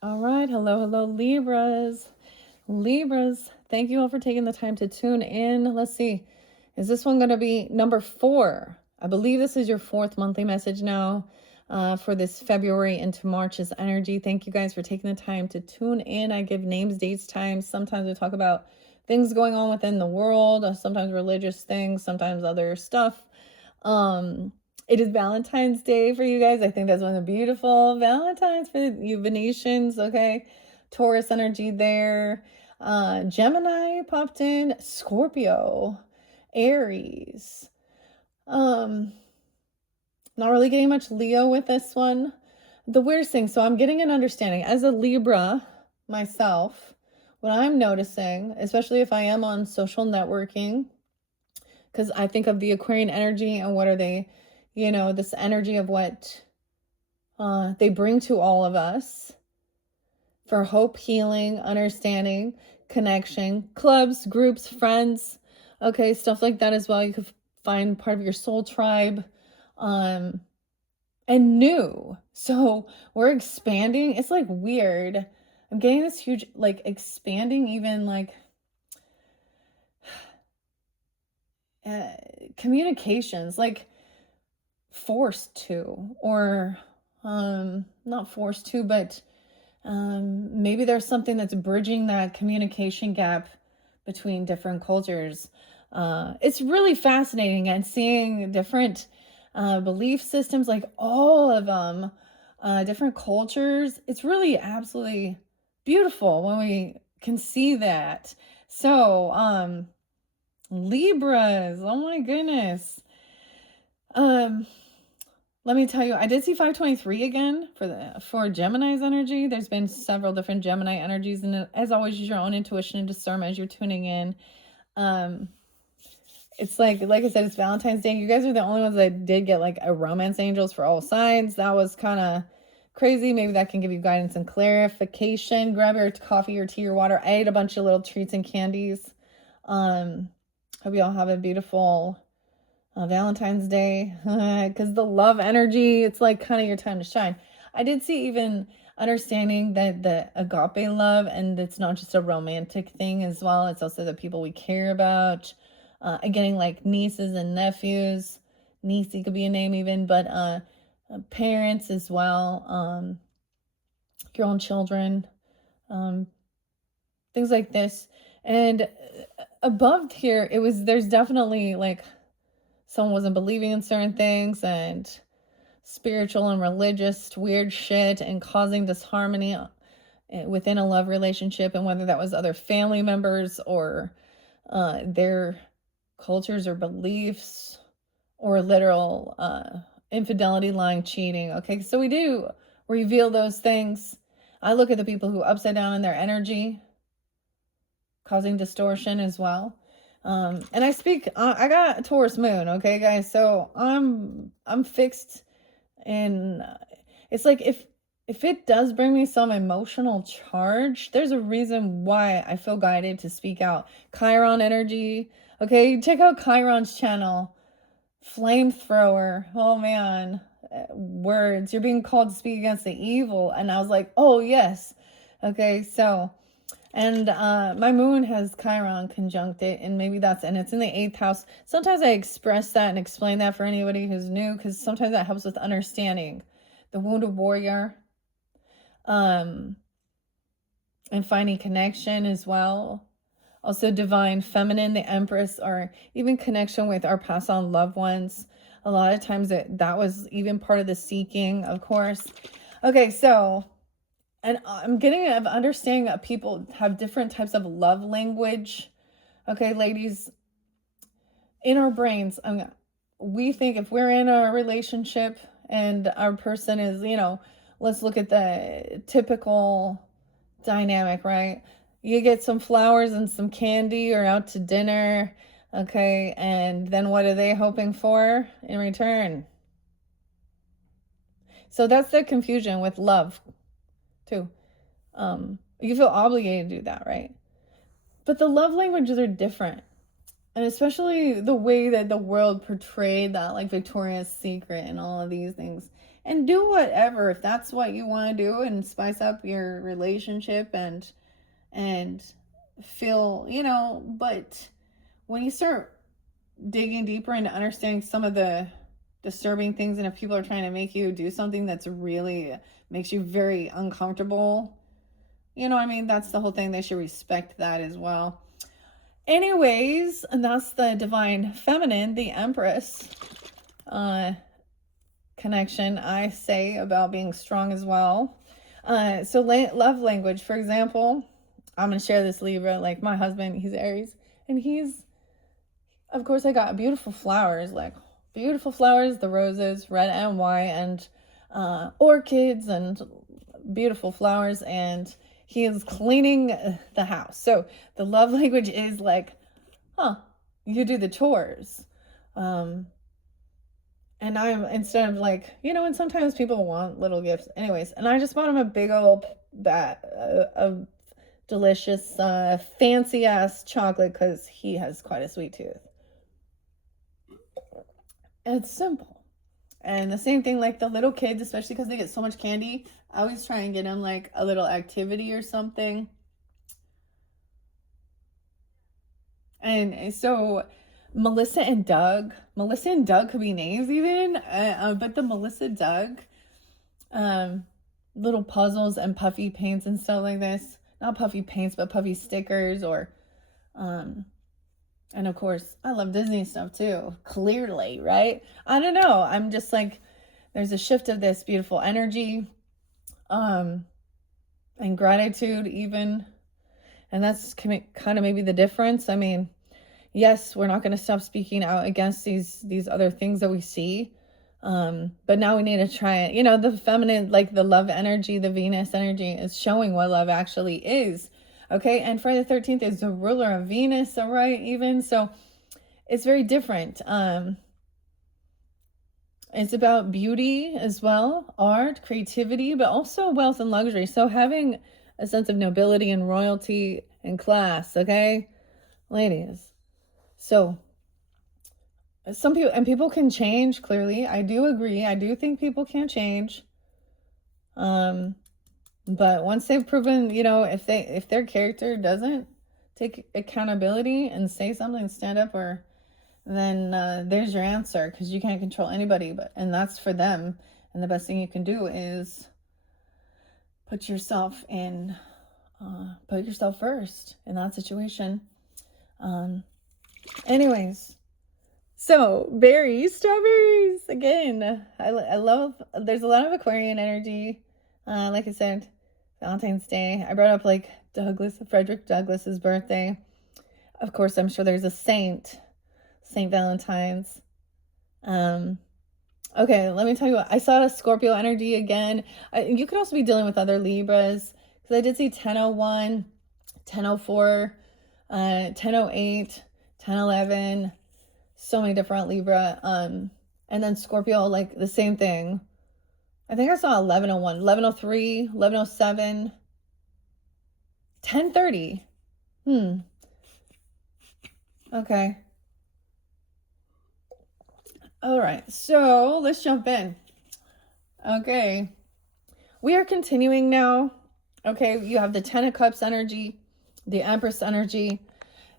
All right. Hello, hello, Libras. Libras, thank you all for taking the time to tune in. Let's see. Is this one going to be number 4? I believe this is your 4th monthly message now for this February into March's energy. Thank you guys for taking the time to tune in. I give names, dates, times. Sometimes we talk about things going on within the world, sometimes religious things, sometimes other stuff. It is Valentine's Day for you guys. I think that's one of the beautiful Valentines for you Venetians. Okay. Taurus energy there. Gemini popped in. Scorpio. Aries. Not really getting much Leo with this one. The weirdest thing, so I'm getting an understanding as a Libra myself, what I'm noticing, especially if I am on social networking, because I think of the Aquarian energy and what are they, this energy of what they bring to all of us for hope, healing, understanding, connection, clubs, groups, friends, okay, stuff like that as well. You could find part of your soul tribe, and new. So we're expanding. It's like weird. I'm getting this huge, like expanding, even like communications, like forced to, or not forced to, but maybe there's something that's bridging that communication gap between different cultures. It's really fascinating, and seeing different belief systems, like all of them, different cultures. It's really absolutely beautiful when we can see that. So, Libras, oh my goodness. Let me tell you, I did see 523 again for Gemini's energy. There's been several different Gemini energies, and as always, use your own intuition and discernment as you're tuning in. It's like I said, it's Valentine's Day. You guys are the only ones that did get like a romance angels for all signs. That was kind of crazy. Maybe that can give you guidance and clarification. Grab your coffee or tea or water. I ate a bunch of little treats and candies. Hope you all have a beautiful Valentine's Day, because the love energy, it's like kind of your time to shine. I did see even understanding that the agape love, and it's not just a romantic thing as well, it's also the people we care about, getting like nieces and nephews. Niecey could be a name even, but parents as well, your own children, things like this. And above here, there's definitely like someone wasn't believing in certain things, and spiritual and religious weird shit, and causing disharmony within a love relationship, and whether that was other family members or their cultures or beliefs, or literal infidelity, lying, cheating. Okay, so we do reveal those things. I look at the people who upside down in their energy, causing distortion as well. And I speak, I got a Taurus moon, okay, guys. So I'm fixed, and it's like if it does bring me some emotional charge, there's a reason why I feel guided to speak out. Chiron energy, okay. Check out Chiron's channel, flamethrower. Oh man, words. You're being called to speak against the evil, and I was like, oh yes, okay. So. And my moon has Chiron conjunct it, and maybe it's in the 8th house. Sometimes I express that and explain that for anybody who's new, because sometimes that helps with understanding the wounded warrior, and finding connection as well. Also divine feminine, the empress, or even connection with our past on loved ones. A lot of times that was even part of the seeking, of course. Okay, so... And I'm getting an understanding that people have different types of love language. Okay, ladies, in our brains, we think if we're in a relationship and our person is, let's look at the typical dynamic, right? You get some flowers and some candy, or out to dinner, okay? And then what are they hoping for in return? So that's the confusion with love, too. You feel obligated to do that, right? But the love languages are different. And especially the way that the world portrayed that, like Victoria's Secret and all of these things. and do whatever if that's what you want to do, and spice up your relationship and feel, but when you start digging deeper into understanding some of the disturbing things, and if people are trying to make you do something that's really makes you very uncomfortable, that's the whole thing. They should respect that as well. Anyways, and that's the divine feminine, the Empress connection, I say, about being strong as well. So love language, for example, I'm going to share this, Libra. Like, my husband, he's Aries, and of course, I got beautiful flowers, the roses, red and white, and orchids, and beautiful flowers, and he is cleaning the house. So the love language is like, you do the chores. And I'm, instead of like, and sometimes people want little gifts. Anyways, and I just bought him a big old bat of delicious, fancy ass chocolate, because he has quite a sweet tooth. And it's simple. And the same thing, like the little kids, especially because they get so much candy, I always try and get them like a little activity or something. And so Melissa and Doug could be names even, but the Melissa Doug, little puzzles and puffy paints and stuff like this. Not puffy paints, but puffy stickers, or, and of course, I love Disney stuff too, clearly, right? I don't know. I'm just like, there's a shift of this beautiful energy, and gratitude even. And that's kind of maybe the difference. I mean, yes, we're not going to stop speaking out against these other things that we see. But now we need to try it. The feminine, like the love energy, the Venus energy, is showing what love actually is. Okay. And Friday the 13th is the ruler of Venus. All right. Even so, it's very different. It's about beauty as well, art, creativity, but also wealth and luxury. So having a sense of nobility and royalty and class. Okay, ladies. So some people can change, clearly. I do agree. I do think people can change. But once they've proven, if their character doesn't take accountability and say something, stand up, then there's your answer, because you can't control anybody, and that's for them. And the best thing you can do is put yourself first in that situation. Anyways, so berries, strawberries, again, I love, there's a lot of Aquarian energy. Like I said, Valentine's Day, I brought up like Frederick Douglass's birthday. Of course, I'm sure there's a Saint Valentine's. Okay, let me tell you what, I saw a Scorpio energy again. You could also be dealing with other Libras, because I did see 1001, 1004, 1008, 1011, so many different Libra, and then Scorpio, like the same thing. I think I saw 1101, 1103, 1107, 1030. Okay. All right, so let's jump in. Okay, we are continuing now. Okay, you have the 10 of Cups energy, the Empress energy.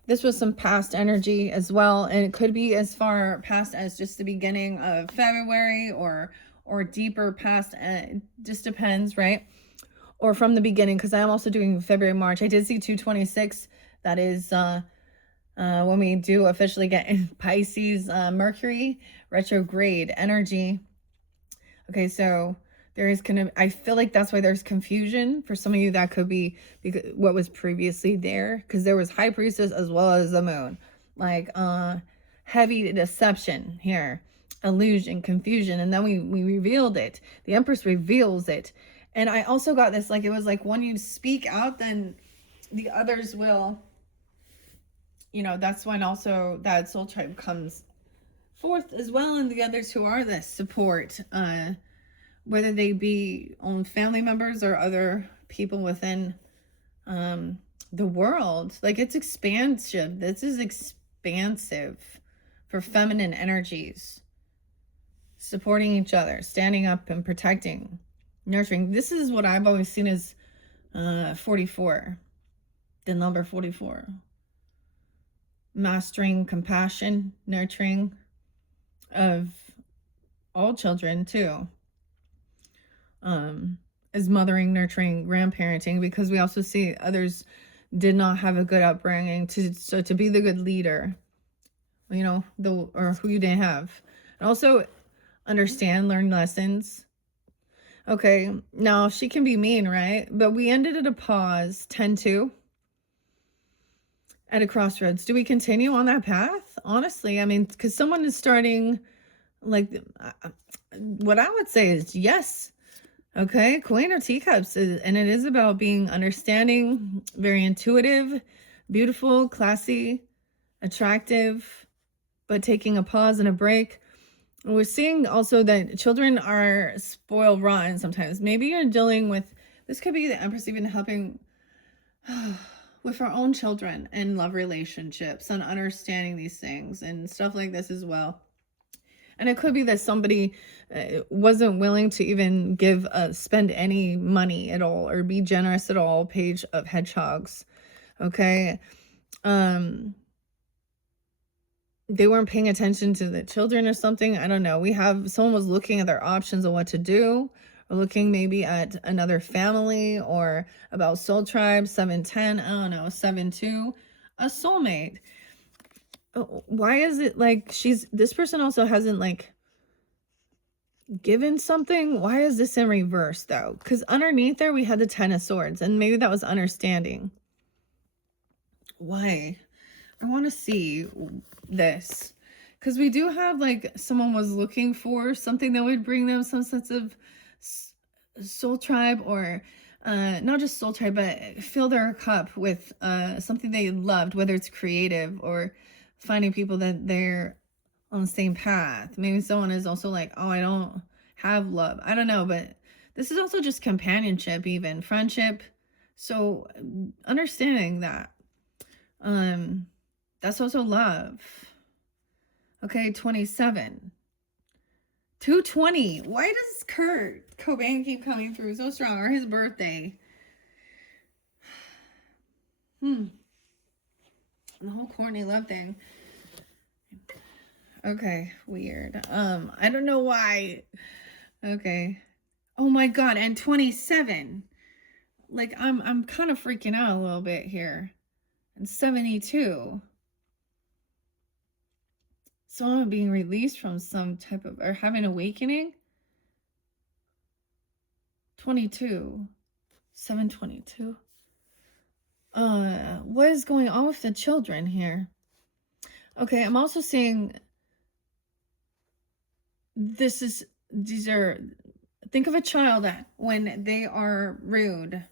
This was some past energy as well, and it could be as far past as just the beginning of February, or deeper past. It just depends, right? Or from the beginning, because I'm also doing February, March. I did see 226. That is when we do officially get in Pisces, Mercury retrograde energy. Okay, so there is I feel like that's why there's confusion for some of you. That could be because what was previously there, because there was High Priestess as well as the Moon, like heavy deception here, illusion, confusion, and then we revealed it. The Empress reveals it. And I also got this, like, it was like when you speak out, then the others will, that's when also that soul tribe comes forth as well, and the others who are the support, whether they be own family members or other people within the world. Like, it's expansive. This is expansive for feminine energies. supporting each other, standing up and protecting, nurturing. This is what I've always seen as 44, the number 44. Mastering compassion, nurturing of all children too. Is mothering, nurturing, grandparenting, because we also see others did not have a good upbringing to be the good leader, you know, or who you didn't have. And also understand, learn lessons. Okay, now she can be mean, right? But we ended at a pause, 10-2, at a crossroads. Do we continue on that path? Honestly, I mean, because someone is starting, like, what I would say is yes. Okay, Queen of Teacups, and it is about being understanding, very intuitive, beautiful, classy, attractive, but taking a pause and a break. We're seeing also that children are spoiled rotten sometimes. Maybe you're dealing with, this could be the Empress even helping with our own children and love relationships and understanding these things and stuff like this as well. And it could be that somebody wasn't willing to even spend any money at all or be generous at all. Page of Hedgehogs. Okay. They weren't paying attention to the children or something. I don't know. Someone was looking at their options of what to do, or looking maybe at another family, or about soul tribe. 710. I don't know. 7-2. A soulmate. Why is it like this person also hasn't like given something? Why is this in reverse though? Because underneath there we had the 10 of Swords, and maybe that was understanding. Why? I want to see this, because we do have like someone was looking for something that would bring them some sense of soul tribe, or not just soul tribe, but fill their cup with something they loved, whether it's creative or finding people that they're on the same path. Maybe someone is also like, oh, I don't have love. I don't know, but this is also just companionship, even friendship. So understanding that. That's also love. Okay, 27. 220. Why does Kurt Cobain keep coming through so strong? Or his birthday? The whole Courtney Love thing. Okay, weird. I don't know why. Okay. Oh my god, and 27. Like I'm kind of freaking out a little bit here. And 72. Someone being released from some type of, or having awakening. 22. 722. What is going on with the children here? Okay, I'm also seeing think of a child that when they are rude,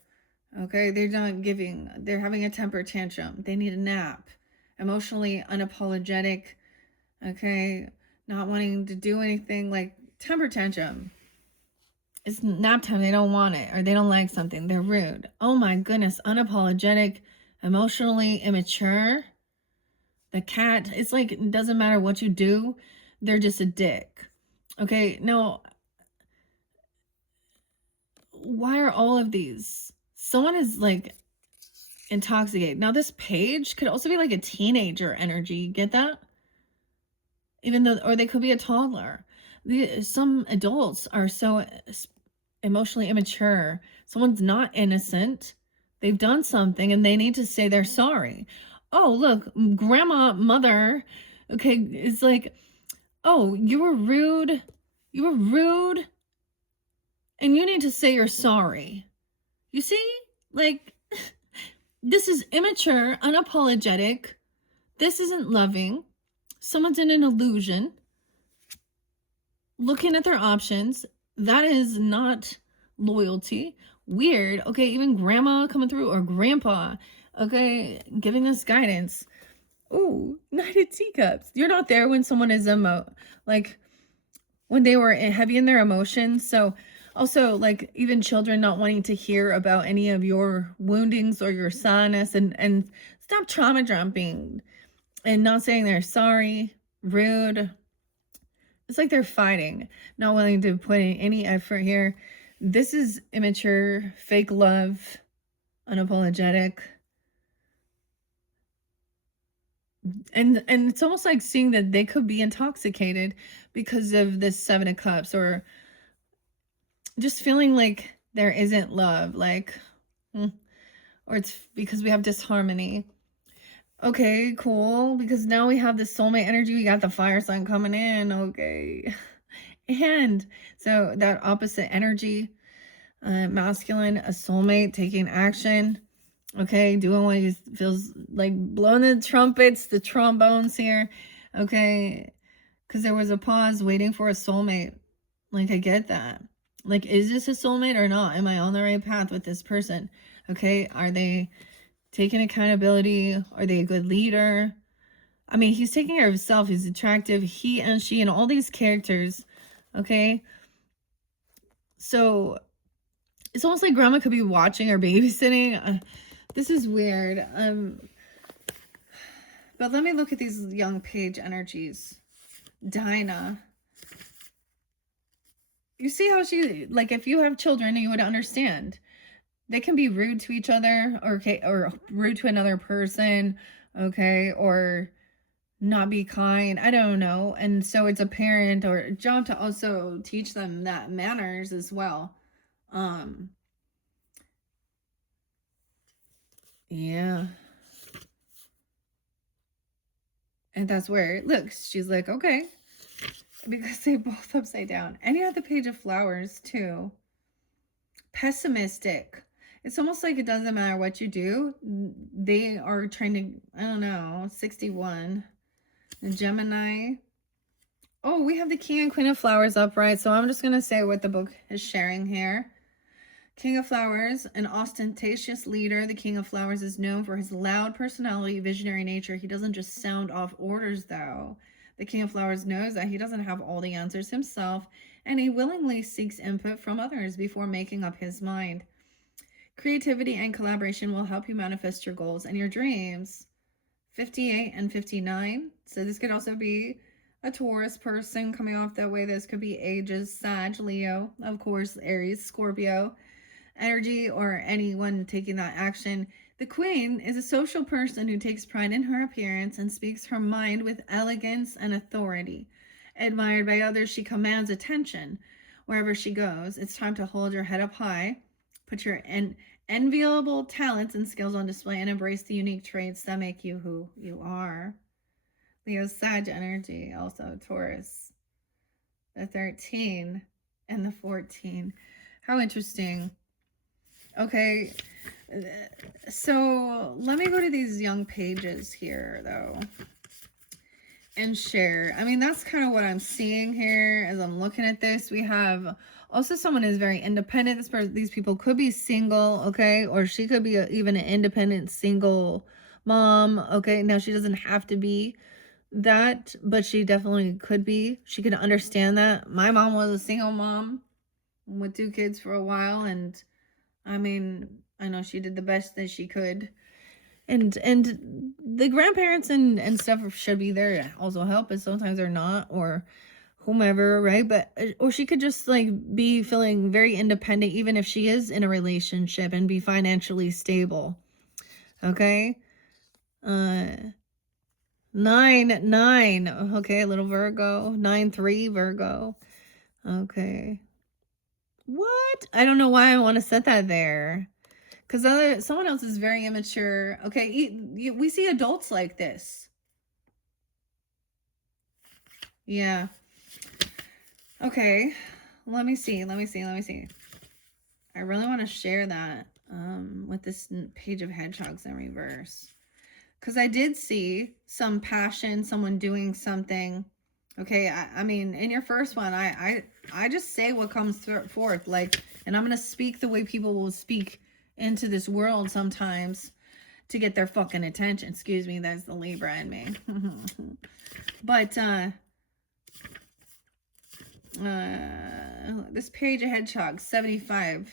okay, they're not giving, they're having a temper tantrum, they need a nap, emotionally unapologetic, okay, not wanting to do anything, like temper tantrum. It's nap time, they don't want it, or they don't like something, they're rude. Oh my goodness, unapologetic, emotionally immature. The cat, it's like, it doesn't matter what you do, they're just a dick. Okay, now, why are all of these? Someone is like intoxicated. Now this page could also be like a teenager energy. Get that? Even though, or they could be a toddler. Some adults are so emotionally immature. Someone's not innocent. They've done something and they need to say they're sorry. Oh, look, grandma, mother, okay, it's like, oh, you were rude. You were rude. And you need to say you're sorry. You see? Like, this is immature, unapologetic. This isn't loving. Someone's in an illusion. Looking at their options. That is not loyalty. Weird. Okay, even grandma coming through, or grandpa. Okay, giving us guidance. Ooh, Knight of Teacups. You're not there when someone is like when they were heavy in their emotions. So also, like, even children not wanting to hear about any of your woundings or your sadness, and stop trauma dumping and not saying they're sorry, rude, It's like they're fighting, not willing to put in any effort here. This is immature, fake love, unapologetic. And it's almost like seeing that they could be intoxicated because of this Seven of Cups, or just feeling like there isn't love, like, or it's because we have disharmony. Okay, cool, because now we have the soulmate energy. We got the fire sign coming in. Okay. And so that opposite energy, masculine, a soulmate taking action. Okay, doing what he feels like, blowing the trumpets, the trombones here. Okay, because there was a pause waiting for a soulmate. Like, I get that. Like, is this a soulmate or not? Am I on the right path with this person? Okay, are they taking accountability? Are they a good leader? I mean, he's taking care of himself. He's attractive. He and she and all these characters. Okay, so it's almost like grandma could be watching or babysitting. This is weird. But let me look at these young page energies. Dinah. You see how she, like, if you have children, you would understand. They can be rude to each other, or rude to another person, okay, or not be kind. I don't know. And so it's a parent or a job to also teach them that manners as well. Yeah. And that's where it looks. She's like, okay. Because they both upside down. And you have the page of flowers too. Pessimistic. It's almost like it doesn't matter what you do. They are trying to, I don't know, 61. Gemini. Oh, we have the King and Queen of Flowers upright. So I'm just going to say what the book is sharing here. King of Flowers, an ostentatious leader. The King of Flowers is known for his loud personality, visionary nature. He doesn't just sound off orders, though. The King of Flowers knows that he doesn't have all the answers himself, and he willingly seeks input from others before making up his mind. Creativity and collaboration will help you manifest your goals and your dreams. 58 and 59. So this could also be a Taurus person coming off that way. This could be ages, Sag, Leo, of course, Aries, Scorpio energy, or anyone taking that action. The Queen is a social person who takes pride in her appearance and speaks her mind with elegance and authority. Admired by others, she commands attention wherever she goes. It's time to hold your head up high, put your enviable talents and skills on display, and embrace the unique traits that make you who you are. Leo's Sag energy, also Taurus. The 13 and the 14. How interesting. Okay, so let me go to these young pages here, though, and share. I mean, that's kind of what I'm seeing here as I'm looking at this. We have also someone who's very independent. These people could be single, okay, or she could be even an independent single mom, okay. Now, she doesn't have to be that, but she definitely could be. She could understand that. My mom was a single mom with 2 kids for a while, and I mean, I know she did the best that she could. And the grandparents and stuff should be there to also help, but sometimes they're not, or whomever, right? But, or she could just like be feeling very independent, even if she is in a relationship, and be financially stable. Okay. 9, okay, a little Virgo. 9-3 Virgo. Okay. What? I don't know why I want to set that there. Because someone else is very immature. Okay, we see adults like this. Yeah. Okay. Let me see. I really want to share that with this page of hedgehogs in reverse. Because I did see some passion, someone doing something. Okay, I mean, in your first one, I just say what comes forth, like, and I'm gonna speak the way people will speak into this world sometimes to get their fucking attention. Excuse me, that's the Libra in me. But this page of hedgehog 75.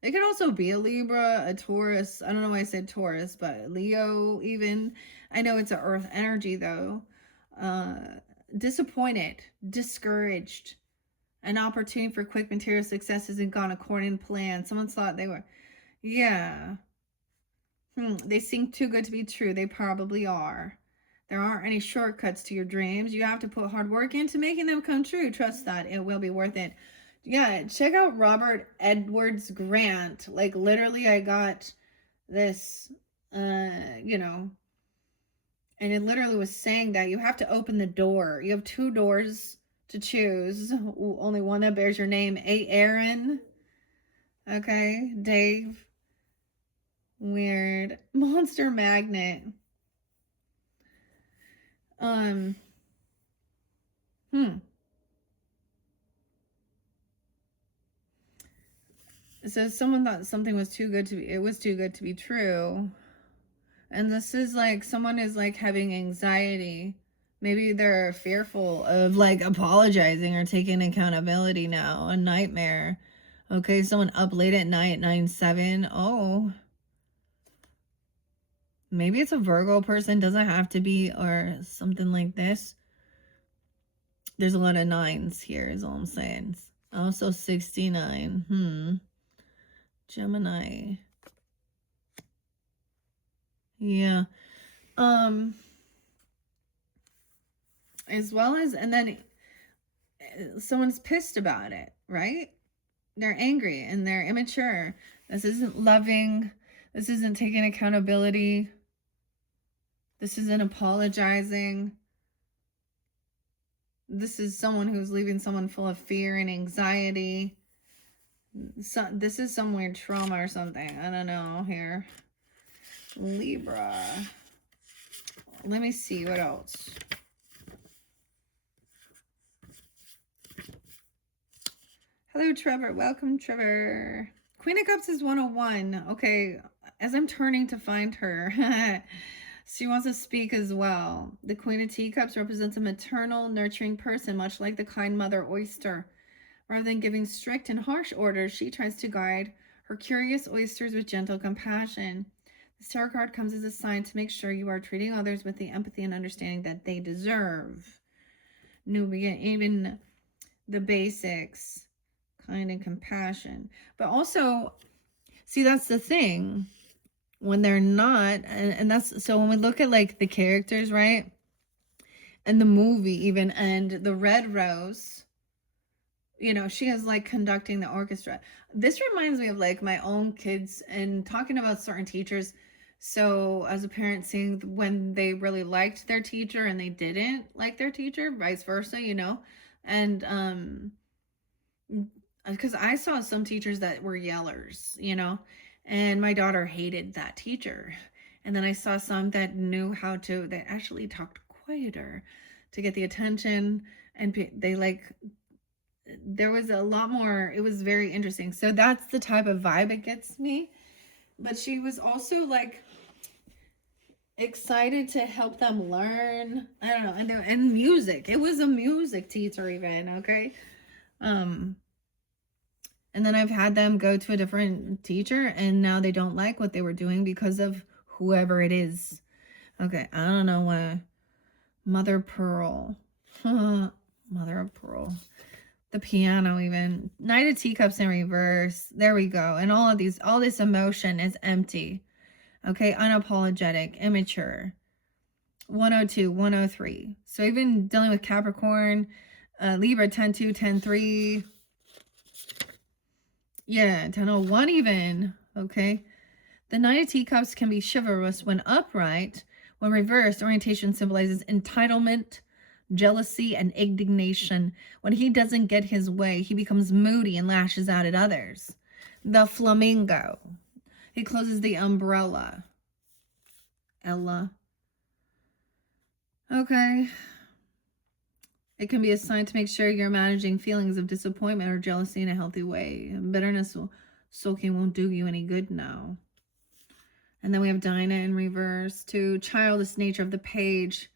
It could also be a Libra, a Taurus. I don't know why I said Taurus, but Leo even. I know it's an earth energy though. disappointed, discouraged. An opportunity for quick material success isn't gone according to plan. Someone thought they were, yeah. They seem too good to be true. They probably are. There aren't any shortcuts to your dreams. You have to put hard work into making them come true. Trust that. It will be worth it. Yeah, check out Robert Edwards Grant. Like, literally, I got this, you know, and it literally was saying that you have to open the door. You have 2 doors to choose. Only one that bears your name. A. Aaron. Okay, Dave. Weird. Monster Magnet. So someone thought something was too good to be, it was too good to be true. And this is like, someone is like having anxiety. Maybe they're fearful of like apologizing or taking accountability now. A nightmare. Okay, someone up late at night, 9/7. Oh. Maybe it's a Virgo person, doesn't have to be, or something like this. There's a lot of 9s here, is all I'm saying. Also 69. Gemini. Yeah. As well as, and then someone's pissed about it, right? They're angry and they're immature. This isn't loving. This isn't taking accountability. This isn't apologizing. This is someone who's leaving someone full of fear and anxiety. So this is some weird trauma or something. I don't know here. Libra. Let me see what else. Hello, Trevor. Welcome, Trevor. Queen of Cups is 101. Okay, as I'm turning to find her, she wants to speak as well. The Queen of Teacups represents a maternal, nurturing person, much like the kind mother oyster. Rather than giving strict and harsh orders, she tries to guide her curious oysters with gentle compassion. This tarot card comes as a sign to make sure you are treating others with the empathy and understanding that they deserve. New begin, even the basics. Kind and compassion. But also, see, that's the thing. When they're not, and that's, so when we look at like the characters, right? And the movie even, and the Red Rose, you know, she is like conducting the orchestra. This reminds me of like my own kids and talking about certain teachers. So as a parent, seeing when they really liked their teacher and they didn't like their teacher, vice versa, you know? And, because I saw some teachers that were yellers, you know, and my daughter hated that teacher. And then I saw some that knew how to, that actually talked quieter to get the attention, and they like, there was a lot more, it was very interesting. So that's the type of vibe it gets me. But she was also like excited to help them learn. I don't know, and music. It was a music teacher even, okay? And then I've had them go to a different teacher and now they don't like what they were doing because of whoever it is. Okay, I don't know why. Mother Pearl. Mother of Pearl. The piano even. Knight of Teacups in reverse. There we go. And all this emotion is empty. Okay, unapologetic, immature. 102, 103. So even dealing with Capricorn, Libra 10-2, 10-3. Yeah, 10-01 even. Okay. The Knight of Teacups can be chivalrous when upright. When reversed, orientation symbolizes entitlement, jealousy, and indignation. When he doesn't get his way, he becomes moody and lashes out at others. The Flamingo. He closes the umbrella. Ella. Okay. It can be a sign to make sure you're managing feelings of disappointment or jealousy in a healthy way. Bitterness soaking won't do you any good now. And then we have Dinah in reverse. To childish nature of the page.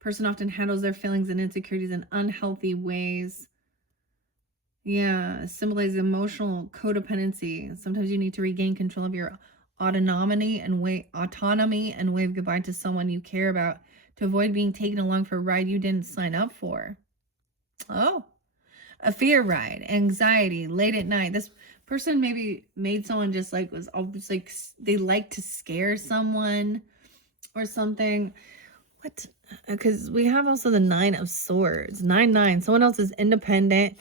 Person often handles their feelings and insecurities in unhealthy ways. Yeah, symbolizes emotional codependency. Sometimes you need to regain control of your autonomy and wave goodbye to someone you care about to avoid being taken along for a ride you didn't sign up for. Oh, a fear ride, anxiety, late at night. This person maybe made someone just like, was always like, they like to scare someone or something. What? Because we have also the 9 of Swords. 9-9. Someone else is independent.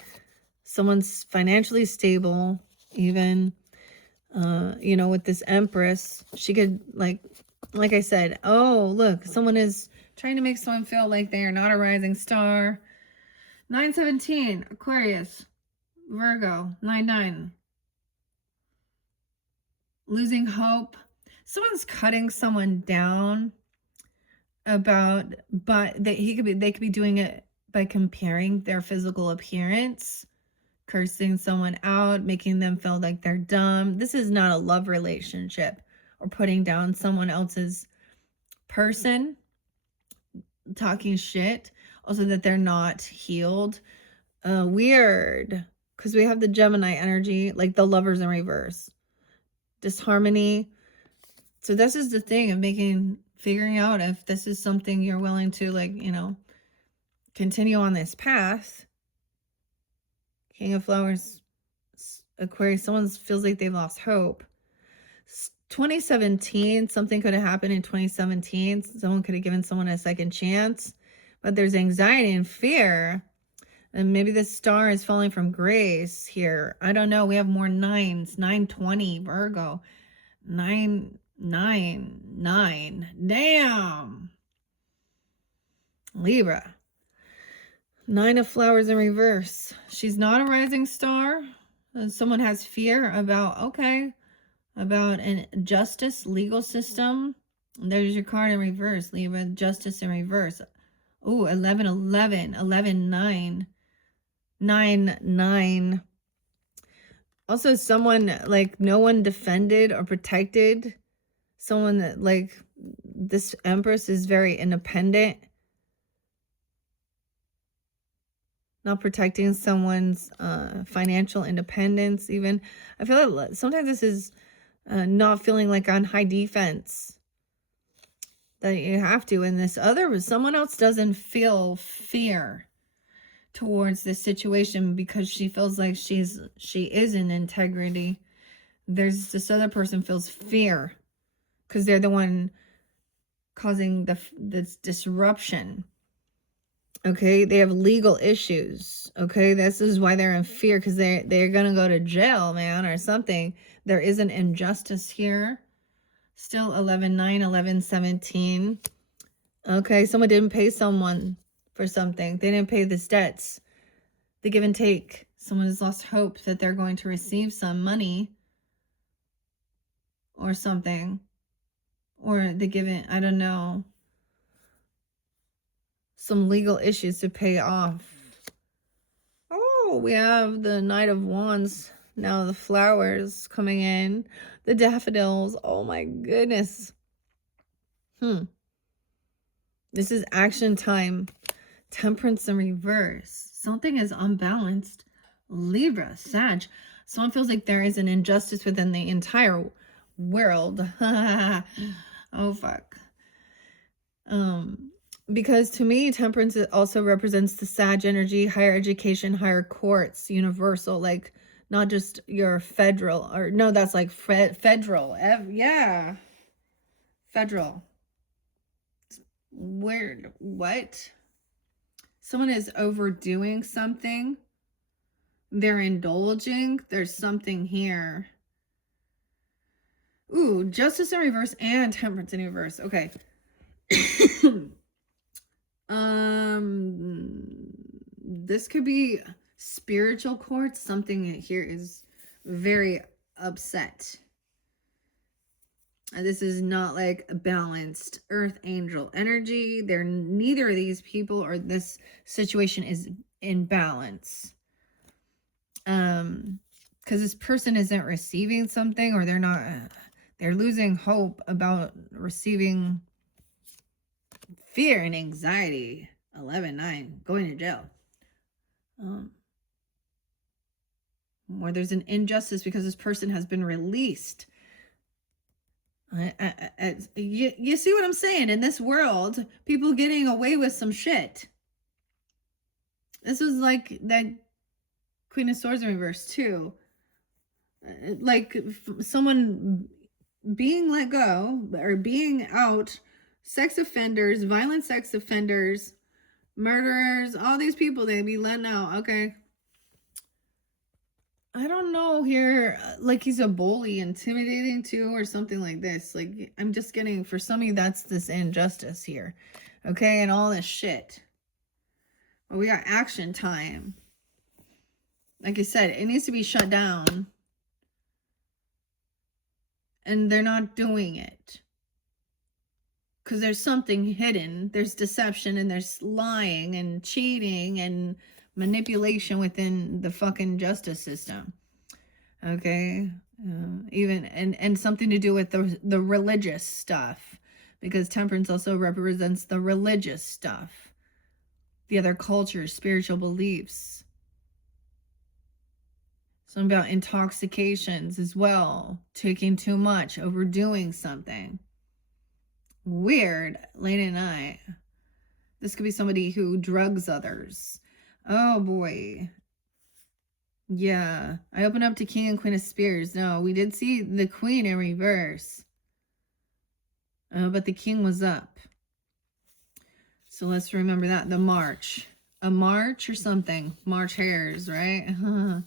Someone's financially stable. Even, you know, with this Empress, she could, like I said, oh, look, someone is trying to make someone feel like they are not a rising star. 9-17, Aquarius, Virgo, 9-9. Losing hope. Someone's cutting someone down about, but they could be doing it by comparing their physical appearance, cursing someone out, making them feel like they're dumb. This is not a love relationship or putting down someone else's person, talking shit. Also that they're not healed. Weird, because we have the Gemini energy, like the Lovers in reverse. Disharmony. So this is the thing of figuring out if this is something you're willing to, like, you know, continue on this path. King of Flowers, Aquarius, someone feels like they've lost hope. 2017, something could have happened in 2017. Someone could have given someone a second chance, but there's anxiety and fear. And maybe this star is falling from grace here. I don't know. We have more 9s. 9-20, Virgo. 9-9-9. Damn. Libra. 9 of Flowers in reverse. She's not a rising star. Someone has fear about, okay, about an justice, legal system. There's your card in reverse, Libra. Justice in reverse. Oh, 11-11. 11-9. 9-9. Also, someone, like, no one defended or protected. Someone that, like, this Empress is very independent. Not protecting someone's financial independence, even. I feel like sometimes this is not feeling like on high defense. That you have to. And this other, someone else doesn't feel fear towards this situation because she feels like she is in integrity. There's this other person feels fear because they're the one causing this disruption. Okay, they have legal issues. Okay, this is why they're in fear, because they're gonna go to jail, man, or something. There is an injustice here. Still 11-9, 11-17. Okay, someone didn't pay someone for something. They didn't pay this debts. The give and take. Someone has lost hope that they're going to receive some money or something. Or the given, I don't know, some legal issues to pay off. Oh, we have the Knight of Wands. Now the flowers coming in. The daffodils. Oh my goodness. This is action time. Temperance in reverse. Something is unbalanced. Libra, Sag. Someone feels like there is an injustice within the entire world. Oh, fuck. Because to me, temperance also represents the Sag energy, higher education, higher courts, universal, like not just your federal, or no, that's like federal. Yeah. Federal. Weird. What? Someone is overdoing something. They're indulging. There's something here. Ooh, justice in reverse and temperance in reverse. Okay. This could be spiritual courts. Something here is very upset. This is not like a balanced earth angel energy. They're neither of these people or this situation is in balance. Because this person isn't receiving something, or they're losing hope about receiving. Fear and anxiety. 11-9. Going to jail. Or there's an injustice because this person has been released. You see what I'm saying? In this world, people getting away with some shit. This was like that Queen of Swords in reverse too. Like someone being let go or being out, sex offenders, violent sex offenders, murderers, all these people, they be letting out. Okay. I don't know here, like he's a bully, intimidating too, or something like this. Like, I'm just getting, for some of you, that's this injustice here. Okay, and all this shit. But we got action time. Like I said, it needs to be shut down. And they're not doing it. Because there's something hidden. There's deception and there's lying and cheating and manipulation within the fucking justice system. Okay, even and something to do with the religious stuff, because temperance also represents the religious stuff, the other cultures, spiritual beliefs. Something about intoxications as well, taking too much, overdoing something. Weird, late at night. This could be somebody who drugs others. Oh boy. Yeah, I opened up to King and Queen of Spears. No, we did see the Queen in reverse. But the King was up. So let's remember that. The March. A march or something. March hares, right?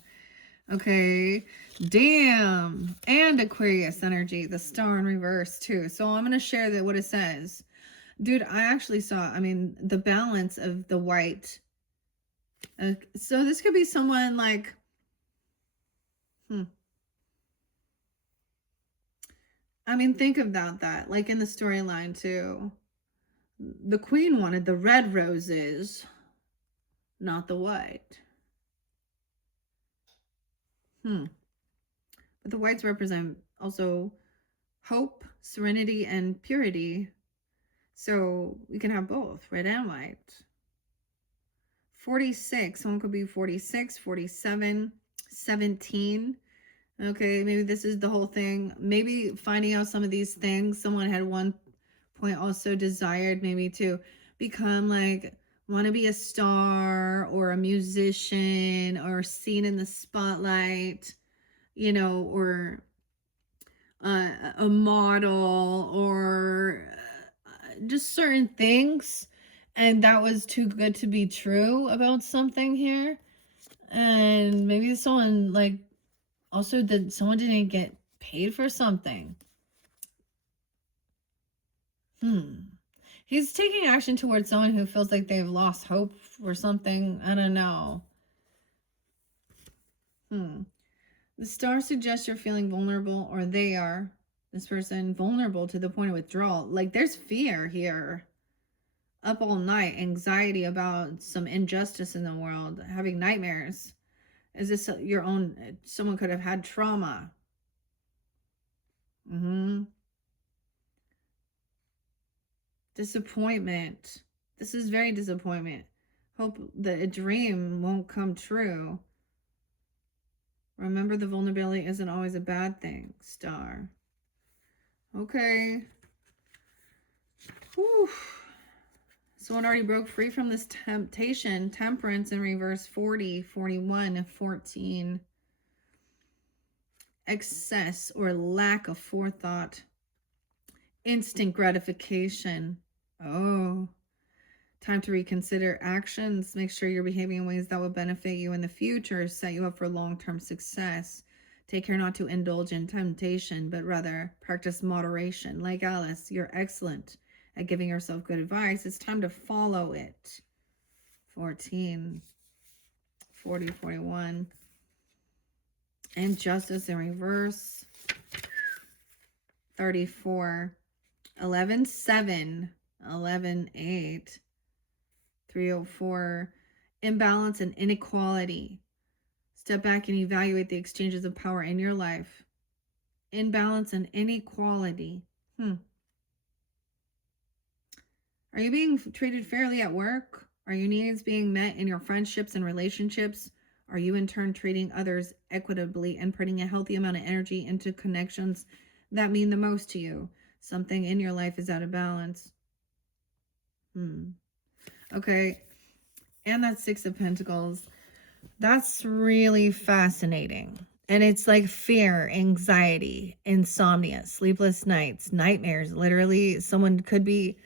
Okay. Damn. And Aquarius energy. The star in reverse too. So I'm going to share that what it says. Dude, I actually saw, the balance of the white. So this could be someone like... think about that, like in the storyline too. The Queen wanted the red roses, not the white. But the whites represent also hope, serenity, and purity. So we can have both, red and white. 46, someone could be 46, 47, 17. Okay, maybe this is the whole thing. Maybe finding out some of these things. Someone had one point also desired maybe to become like, want to be a star or a musician or seen in the spotlight, or a model or just certain things. And that was too good to be true about something here. And maybe someone like, also, someone didn't get paid for something. He's taking action towards someone who feels like they've lost hope or something. I don't know. The star suggests you're feeling vulnerable, or they are, this person, vulnerable to the point of withdrawal. Like, there's fear here. Up all night, anxiety about some injustice in the world, having nightmares. Is this your own? Someone could have had trauma. Disappointment. This is very disappointment. Hope that a dream won't come true. Remember, the vulnerability isn't always a bad thing, star. Okay. Whew. Someone already broke free from this temptation. Temperance in reverse, 40, 41, 14. Excess or lack of forethought. Instant gratification. Oh. Time to reconsider actions. Make sure you're behaving in ways that will benefit you in the future, set you up for long-term success. Take care not to indulge in temptation, but rather practice moderation. Like Alice, you're excellent at giving yourself good advice. It's time to follow it. 14, 40, 41. Injustice in reverse. 34, 11, 7, 11, 8, 304. Imbalance and inequality. Step back and evaluate the exchanges of power in your life. Imbalance and inequality. Are you being treated fairly at work? Are your needs being met in your friendships and relationships? Are you in turn treating others equitably and putting a healthy amount of energy into connections that mean the most to you? Something in your life is out of balance. Okay. And that Six of Pentacles. That's really fascinating. And it's like fear, anxiety, insomnia, sleepless nights, nightmares. Literally, someone could be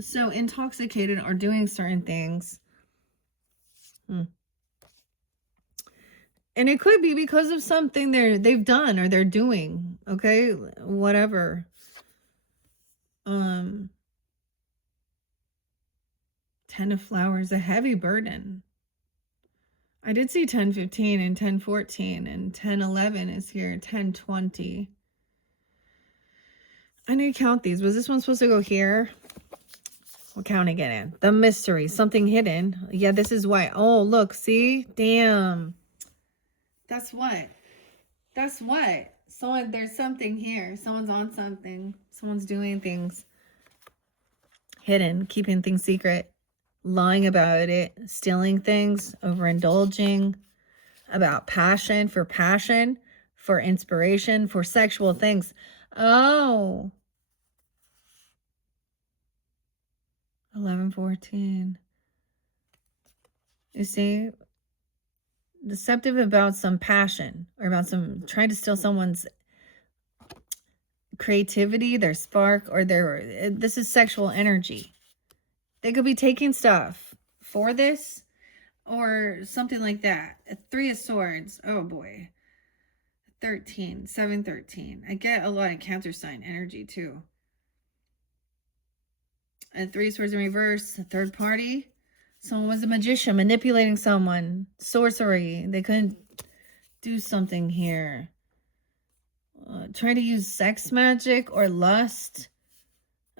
so intoxicated or doing certain things. And it could be because of something they've done or they're doing. Okay, whatever. 10 of Flowers, a heavy burden. I did see 10-15 and 10-14 and 10-11 is here, 10-20. I need to count these. Was this one supposed to go here? What count again? The mystery, something hidden. Yeah, this is why. Oh, look, see? Damn. That's what. That's what. There's something here. Someone's on something. Someone's doing things hidden, keeping things secret, lying about it, stealing things, overindulging, about passion, for inspiration, for sexual things. Oh. 11-14. You see? Deceptive about some passion or about some trying to steal someone's creativity, their spark, or this is sexual energy. They could be taking stuff for this or something like that. A 3 of Swords. Oh boy. 13, 7-13. I get a lot of Cancer sign energy too. And 3 of Swords in reverse, a third party. Someone was a magician manipulating someone. Sorcery. They couldn't do something here. Try to use sex magic or lust.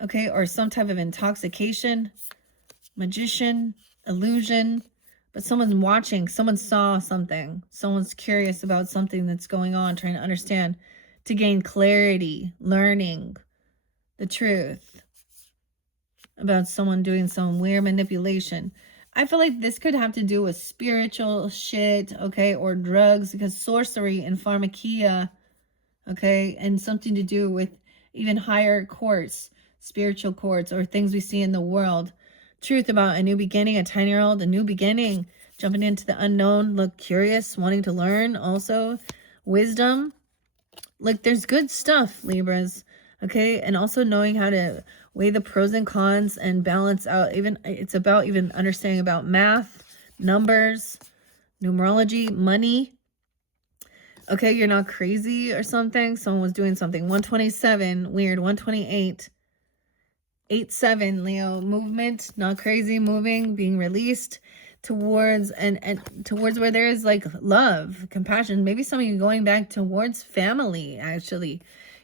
Okay, or some type of intoxication. Magician, illusion. But someone's watching. Someone saw something. Someone's curious about something that's going on. Trying to understand. To gain clarity. Learning the truth. About someone doing some weird manipulation. I feel like this could have to do with spiritual shit, okay, or drugs, because sorcery and pharmakia, okay, and something to do with even higher courts, spiritual courts, or things we see in the world. Truth about a new beginning, a 10-year-old, a new beginning, jumping into the unknown, look curious, wanting to learn, also wisdom. Like, there's good stuff, Libras, okay, and also knowing how to weigh the pros and cons and balance out. Even it's about even understanding about math, numbers, numerology, money. Okay, you're not crazy or something. Someone was doing something. 127, weird. 128, 8-7, Leo, movement, not crazy, moving, being released towards and towards where there is like love, compassion. Maybe something going back towards family, actually,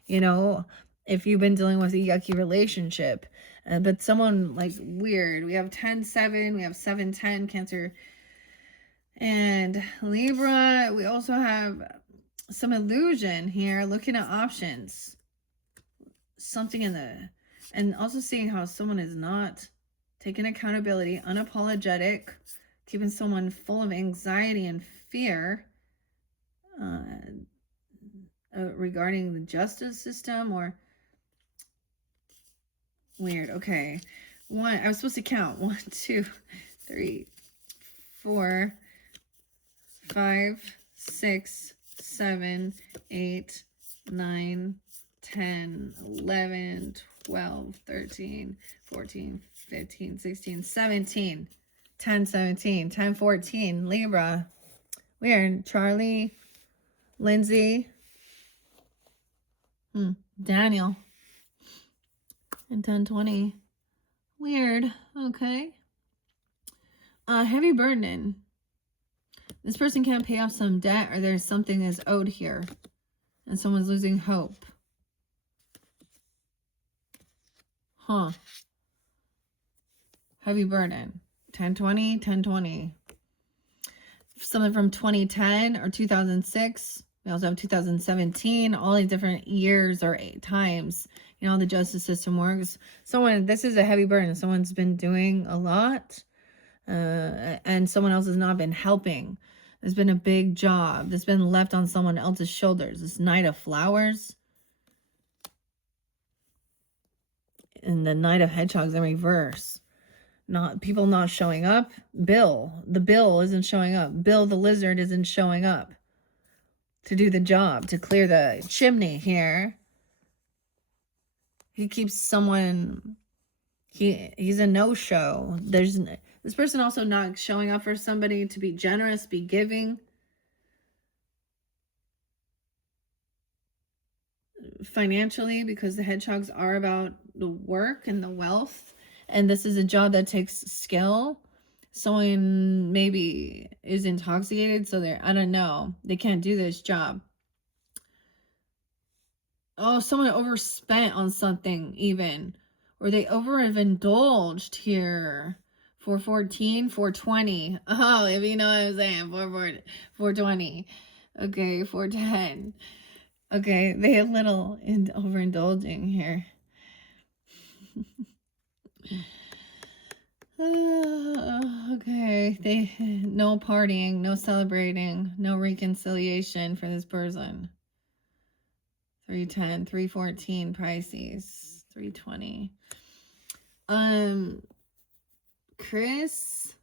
you know. If you've been dealing with a yucky relationship, but someone like weird. We have 10-7, we have 7-10, Cancer and Libra. We also have some illusion here, looking at options. Something and also seeing how someone is not taking accountability, unapologetic, keeping someone full of anxiety and fear regarding the justice system or weird. Okay. I was supposed to count. 1, 2, 3, 4, 5, 6, 7, 8, 9, 10, 11, 12, 13, 14, 15, 16, 17. 10-17, 10-14, Libra. Weird. Charlie, Lindsay, Daniel. And 10-20. Weird. Okay. Heavy burden. This person can't pay off some debt, or there's something that's owed here. And someone's losing hope. Huh. Heavy burden. 10-20, 10-20. Something from 2010 or 2006. We also have 2017. All these different years or times. You know, the justice system works. This is a heavy burden. Someone's been doing a lot. And someone else has not been helping. There's been a big job that's been left on someone else's shoulders. This Knight of Flowers. And the Knight of Hedgehogs in reverse. Not people not showing up. The Bill isn't showing up. Bill the lizard isn't showing up to do the job, to clear the chimney here. He keeps someone, he's a no-show. There's this person also not showing up for somebody to be generous, be giving. Financially, because the hedgehogs are about the work and the wealth, and this is a job that takes skill. Someone maybe is intoxicated, so they're, I don't know, they can't do this job. Oh, someone overspent on something even, or they overindulged here. 414, 420. Oh, if you know what I'm saying, 420. Okay, 410. Okay, they a little overindulging here. Okay, no partying, no celebrating, no reconciliation for this person. 310, 314 Pisces, 320. Chris,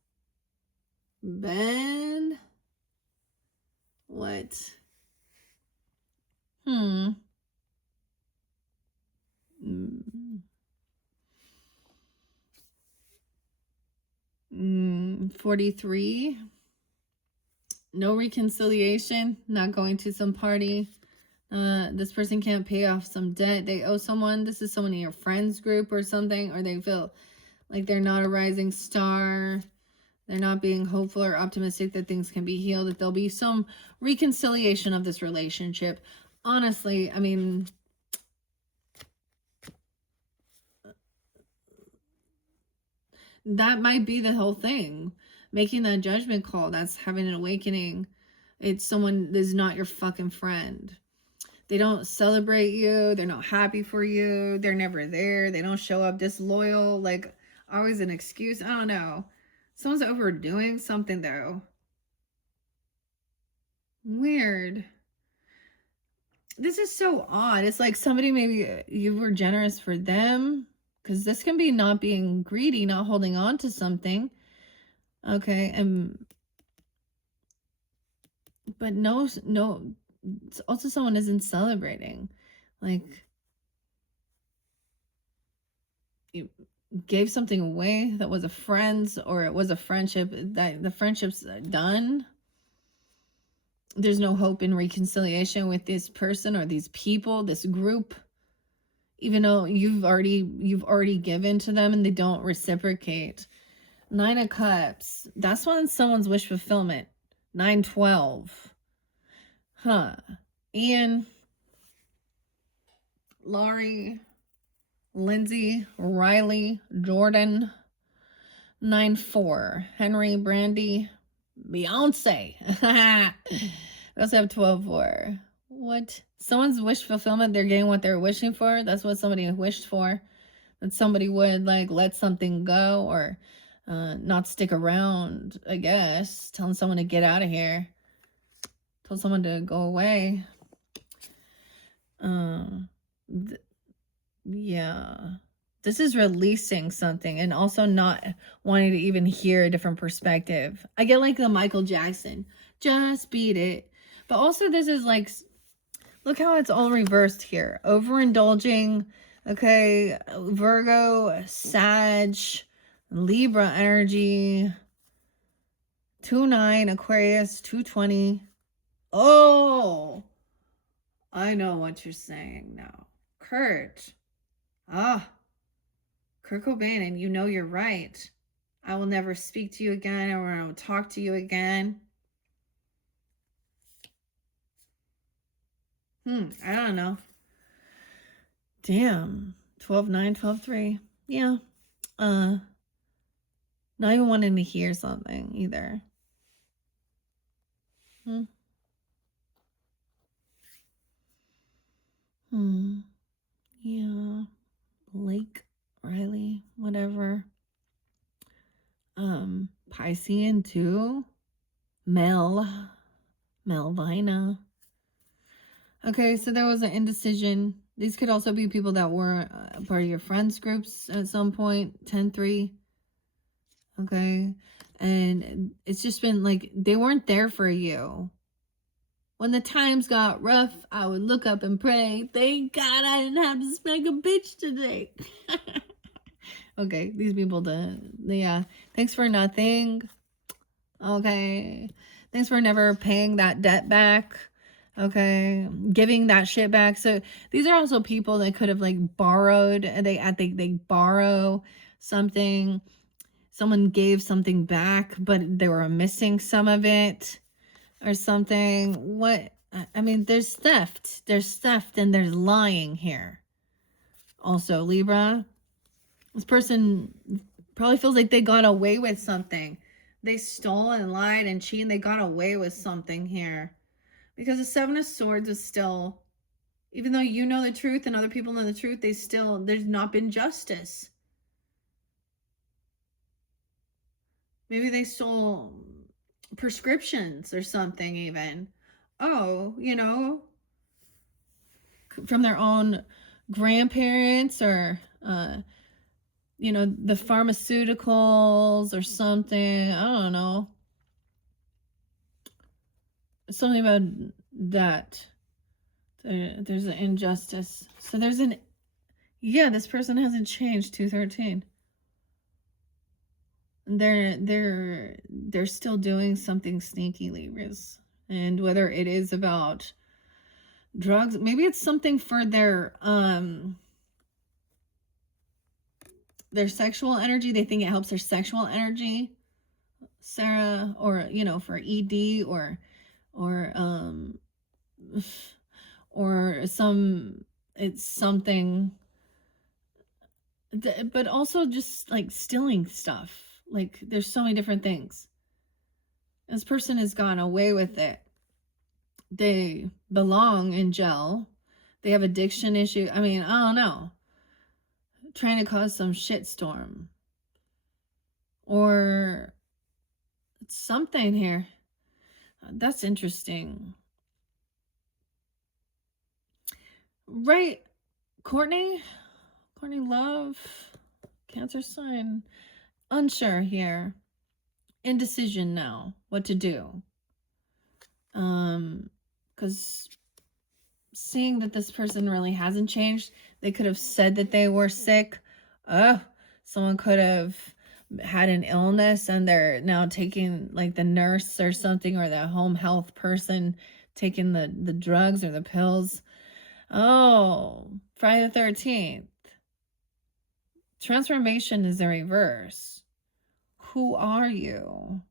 Ben, what? 43. No reconciliation, not going to some party. This person can't pay off some debt they owe someone. This is someone in your friends group or something, or they feel like they're not a rising star. They're not being hopeful or optimistic that things can be healed, that there'll be some reconciliation of this relationship. Honestly, I mean, that might be the whole thing. Making that judgment call, that's having an awakening. It's someone that's not your fucking friend. They don't celebrate you. They're not happy for you. They're never there. They don't show up. Disloyal, like always an excuse. I don't know. Someone's overdoing something though. Weird. This is so odd. It's like somebody, maybe you were generous for them, because this can be not being greedy, not holding on to something. Okay, but no, it's also someone isn't celebrating. Like, you gave something away that was a friend's, or it was a friendship, that the friendship's done. There's no hope in reconciliation with this person or these people, this group, even though you've already given to them and they don't reciprocate. 9 of Cups, that's when someone's wish fulfillment. 912. Ian, Laurie, Lindsay, Riley, Jordan. 9-4. Henry, Brandy, Beyonce. We also have 12-4. What? Someone's wish fulfillment, they're getting what they're wishing for. That's what somebody wished for. That somebody would like let something go, or not stick around, I guess. Telling someone to get out of here. Tell someone to go away. Yeah. This is releasing something and also not wanting to even hear a different perspective. I get like the Michael Jackson, just beat it. But also this is like, look how it's all reversed here. Overindulging, okay, Virgo, Sag, Libra energy, 2-9, Aquarius, 220. Oh, I know what you're saying now. Kurt. Kurt Cobain, and you know you're right. I will never speak to you again, or I will talk to you again. I don't know. Damn. 12-9, 12-3. Yeah. Not even wanting to hear something either. Yeah. Blake, Riley, whatever. Piscean too. Melvina. Okay, so there was an indecision. These could also be people that were part of your friends groups at some point. 10-3. Okay. And it's just been like they weren't there for you. When the times got rough, I would look up and pray, thank God I didn't have to spank a bitch today. Okay, these people yeah. Thanks for nothing. Okay. Thanks for never paying that debt back. Okay. Giving that shit back. So these are also people that could have like borrowed. I think they borrow something. Someone gave something back, but they were missing some of it or something. What? I mean, there's theft. There's theft and there's lying here. Also, Libra, this person probably feels like they got away with something. They stole and lied and cheated and they got away with something here. Because the Seven of Swords is still, even though you know the truth and other people know the truth, there's not been justice. Maybe they stole prescriptions or something even. Oh, from their own grandparents or, the pharmaceuticals or something. I don't know. Something about that. There's an injustice. So this person hasn't changed. 213. They're still doing something sneaky, Libras. And whether it is about drugs, maybe it's something for their sexual energy. They think it helps their sexual energy, Sarah, or for ED or it's something, but also just like stealing stuff. Like there's so many different things. This person has gone away with it. They belong in jail. They have addiction issue. I mean, I don't know. Trying to cause some shitstorm. Or something here. That's interesting. Right. Courtney Love. Cancer sign. Unsure here. Indecision now. What to do. Because seeing that this person really hasn't changed, they could have said that they were sick. Someone could have had an illness and they're now taking, like the nurse or something, or the home health person taking the drugs or the pills. Oh, Friday the 13th. Transformation is the reverse. Who are you?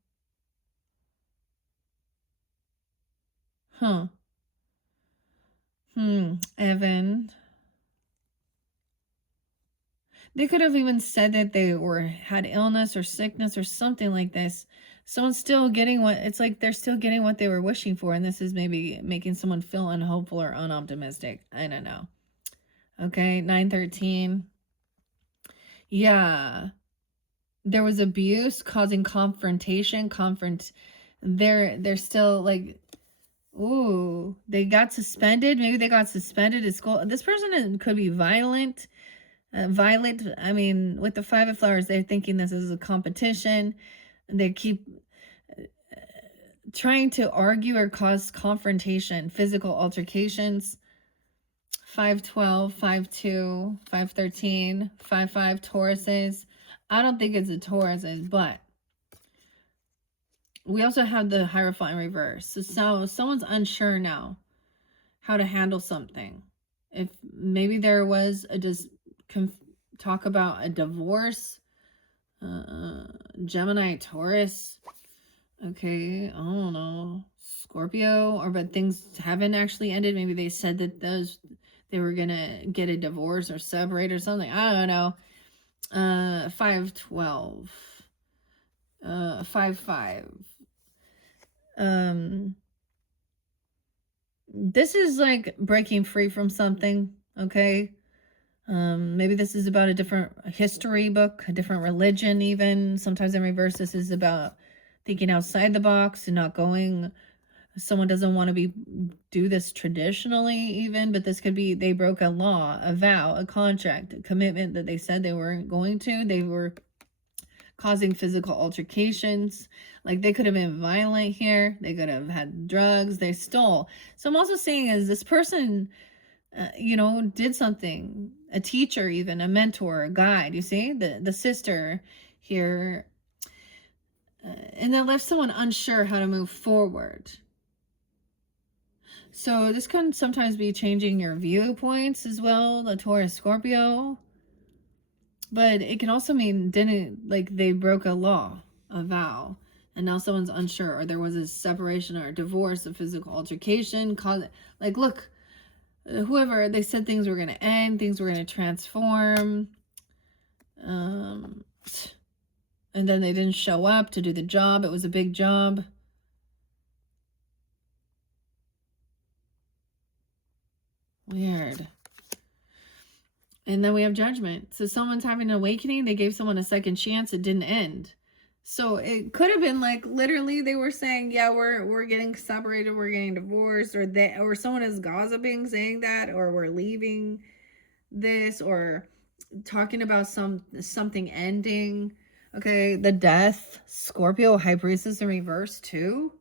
Huh. Evan. They could have even said that they had illness or sickness or something like this. Someone's still getting they're still getting what they were wishing for, and this is maybe making someone feel unhopeful or unoptimistic. I don't know. Okay, 913. Yeah. There was abuse causing confrontation. They're still like, ooh, they got suspended. Maybe they got suspended at school. This person could be violent. I mean, with the 5 of Flowers, they're thinking this is a competition. They keep trying to argue or cause confrontation, physical altercations. 512, 52, 513, 55 Tauruses. I don't think it's a Tauruses, but we also have the Hierophant in reverse. So someone's unsure now how to handle something. If maybe there was talk about a divorce, Gemini, Taurus, okay, I don't know, Scorpio, but things haven't actually ended. Maybe they said that they were gonna get a divorce or separate or something. I don't know. 512, 55. This is like breaking free from something. Okay. Maybe this is about a different history book, a different religion even. Sometimes in reverse, this is about thinking outside the box and not going Someone doesn't want to do this traditionally even, but this could be they broke a law, a vow, a contract, a commitment that they said they weren't going to. They were causing physical altercations. Like they could have been violent here. They could have had drugs. They stole. So I'm also saying is this person, did something, a teacher, even a mentor, a guide, you see the sister here, and that left someone unsure how to move forward. So this can sometimes be changing your viewpoints as well, the Taurus Scorpio. But it can also mean they broke a law, a vow, and now someone's unsure, or there was a separation or a divorce, a physical altercation. Look, whoever, they said things were going to end, things were going to transform. And then they didn't show up to do the job. It was a big job. Weird. And then we have Judgment. So someone's having an awakening. They gave someone a second chance. It didn't end. So it could have been like literally they were saying, yeah, we're getting separated, we're getting divorced, or someone is gossiping saying that, or we're leaving this, or talking about something ending. Okay, the Death, Scorpio, High Priestess in reverse too,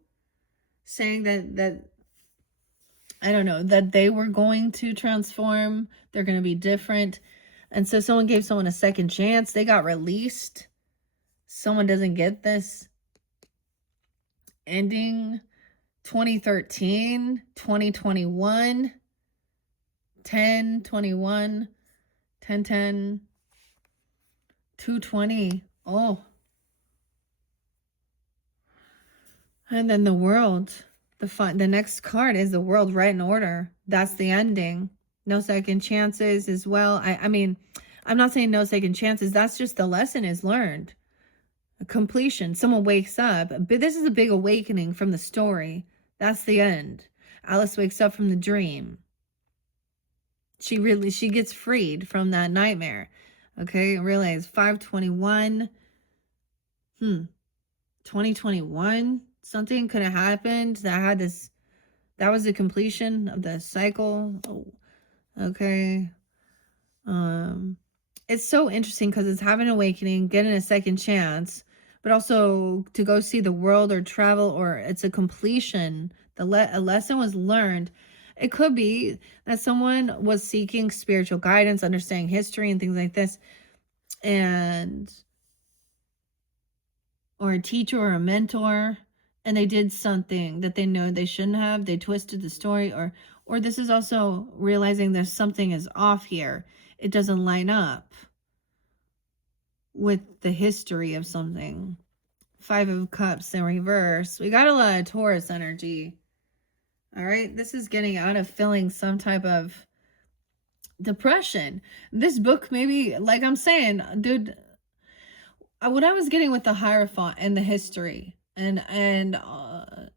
saying that I don't know, that they were going to transform. They're going to be different. And so someone gave someone a second chance. They got released. Someone doesn't get this ending. 2013, 2021, 10, 21, 10, 10, 220. Oh. And then the World. The next card is the World, right in order. That's the ending. No second chances as well. I mean, I'm not saying no second chances. That's just the lesson is learned. A completion. Someone wakes up. But this is a big awakening from the story. That's the end. Alice wakes up from the dream. She gets freed from that nightmare. Okay, realize 521. 2021. Something could have happened that was the completion of the cycle. Oh, okay. It's so interesting because it's having an awakening, getting a second chance, but also to go see the world or travel, or it's a completion. A lesson was learned. It could be that someone was seeking spiritual guidance, understanding history and things like this, or a teacher or a mentor, and they did something that they know they shouldn't have. They twisted the story, or this is also realizing there's something is off here. It doesn't line up with the history of something. 5 of Cups in reverse. We got a lot of Taurus energy. All right. This is getting out of feeling some type of depression. This book, maybe, like I'm saying, dude, what I was getting with the Hierophant and the history, and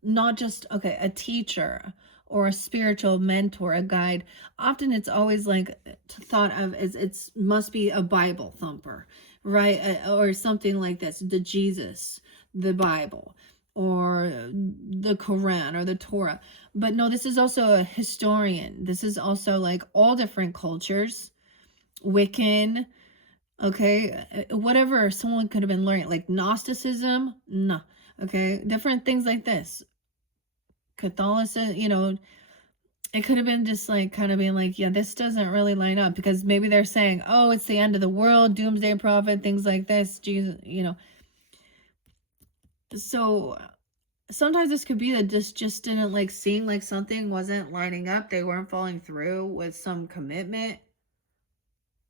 not just, okay, a teacher or a spiritual mentor, a guide. Often it's always like thought of as it must be a Bible thumper, right? Or something like this, the Jesus, the Bible, or the Quran or the Torah. But no, this is also a historian. This is also like all different cultures, Wiccan, okay, whatever someone could have been learning, like Gnosticism, no, okay, different things like this. Catholicism, it could have been just like kind of being like, yeah, this doesn't really line up, because maybe they're saying, oh, it's the end of the world, doomsday prophet, things like this, Jesus, So sometimes this could be that just didn't like seeing like something wasn't lining up. They weren't following through with some commitment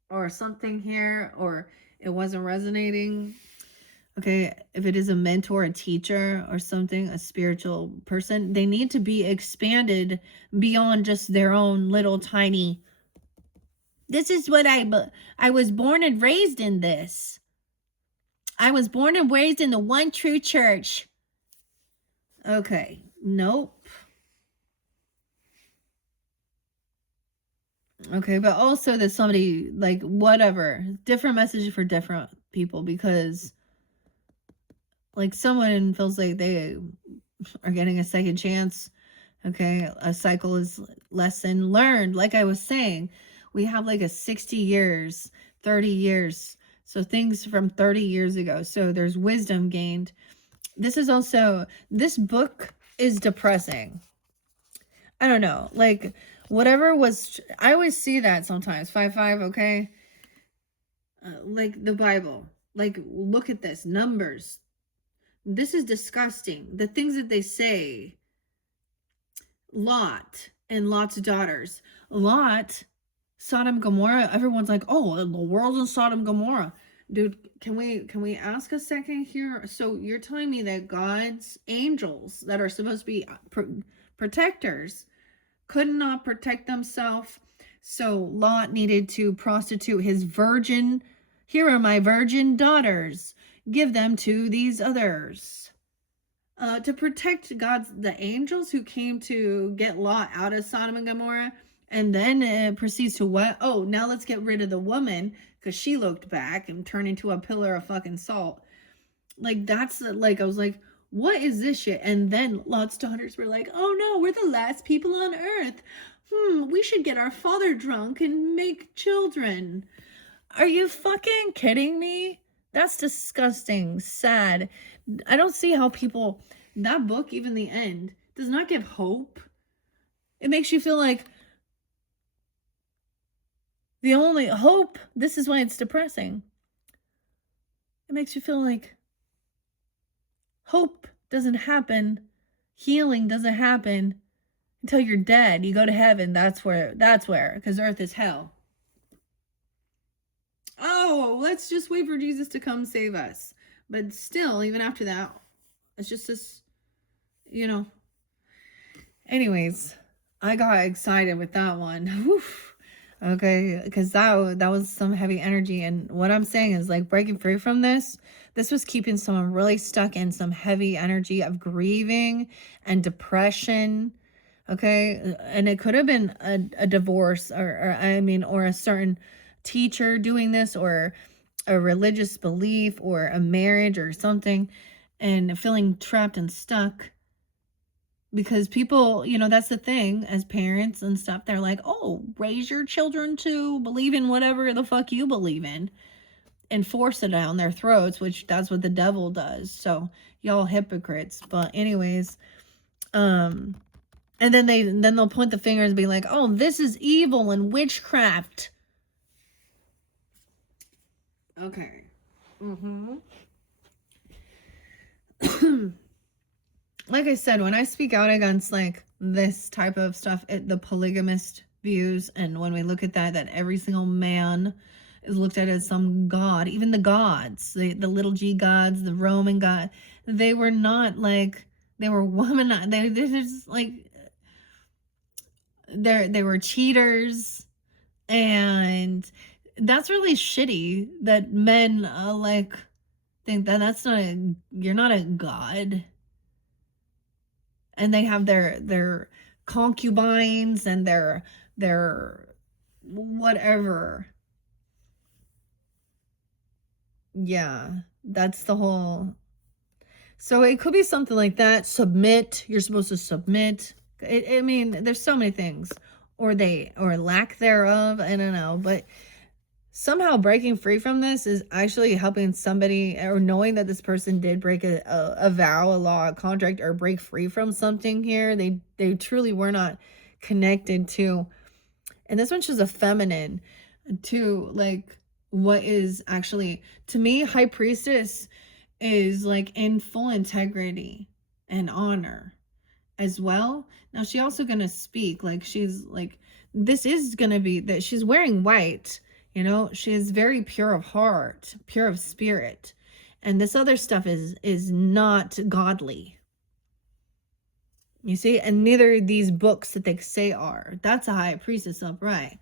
or something here, or it wasn't resonating. Okay, if it is a mentor, a teacher, or something, a spiritual person, they need to be expanded beyond just their own little tiny, this is what I was born and raised in this. I was born and raised in the one true church. Okay, nope. Okay, but also that somebody, like, whatever, different message for different people, because like someone feels like they are getting a second chance, Okay, a cycle is lesson learned. Like I was saying, we have like a 60 years, 30 years. So things from 30 years ago. So there's wisdom gained. This book is depressing. I don't know. Like, whatever was, I always see that sometimes. 5 5, okay? Like the Bible. Like, look at this. Numbers. This is disgusting. The things that they say. Lot and Lot's daughters. Lot, Sodom Gomorrah. Everyone's like, oh, the world's in Sodom Gomorrah. Dude, can we ask a second here? So you're telling me that God's angels that are supposed to be protectors could not protect themselves, so Lot needed to prostitute his virgin. Here are my virgin daughters. Give them to these others. To protect the angels who came to get Lot out of Sodom and Gomorrah. And then it proceeds to what? Oh, now let's get rid of the woman because she looked back and turned into a pillar of fucking salt. Like, that's like, I was like, what is this shit? And then Lot's daughters were like, oh no, we're the last people on earth. We should get our father drunk and make children. Are you fucking kidding me? That's disgusting, sad. I don't see how people, that book, even the end, does not give hope. It makes you feel like the only hope, this is why it's depressing. It makes you feel like hope doesn't happen, healing doesn't happen until you're dead. You go to heaven, that's where, because earth is hell. Oh, let's just wait for Jesus to come save us. But still, even after that, it's just this, Anyways, I got excited with that one. Oof. Okay, because that was some heavy energy. And what I'm saying is, like, breaking free from this was keeping someone really stuck in some heavy energy of grieving and depression. Okay, and it could have been a divorce or a certain teacher doing this, or a religious belief, or a marriage or something, and feeling trapped and stuck. Because people, that's the thing, as parents and stuff, they're like, oh, raise your children to believe in whatever the fuck you believe in and force it down their throats, which that's what the devil does. So y'all hypocrites. But anyways, and then they'll point the fingers and be like, oh, this is evil and witchcraft. Okay. Like I said, when I speak out against like this type of stuff, the polygamist views, and when we look at that every single man is looked at as some god, even the gods, the little g gods, the Roman god, they were not like, they were women. They're just like, they were cheaters, and that's really shitty that men like think that you're not a god. And they have their concubines and their whatever. Yeah, that's the whole. So it could be something like that. Submit. You're supposed to submit. I mean, there's so many things, or lack thereof. I don't know, but somehow breaking free from this is actually helping somebody, or knowing that this person did break a vow, a law, a contract, or break free from something here. They truly were not connected to, and this one's just a feminine, to like what is actually, to me, high priestess is like in full integrity and honor as well. Now she also gonna speak like she's like, this is gonna be that she's wearing white. She is very pure of heart, pure of spirit. And this other stuff is not godly. You see? And neither these books that they say are. That's a high priestess upright.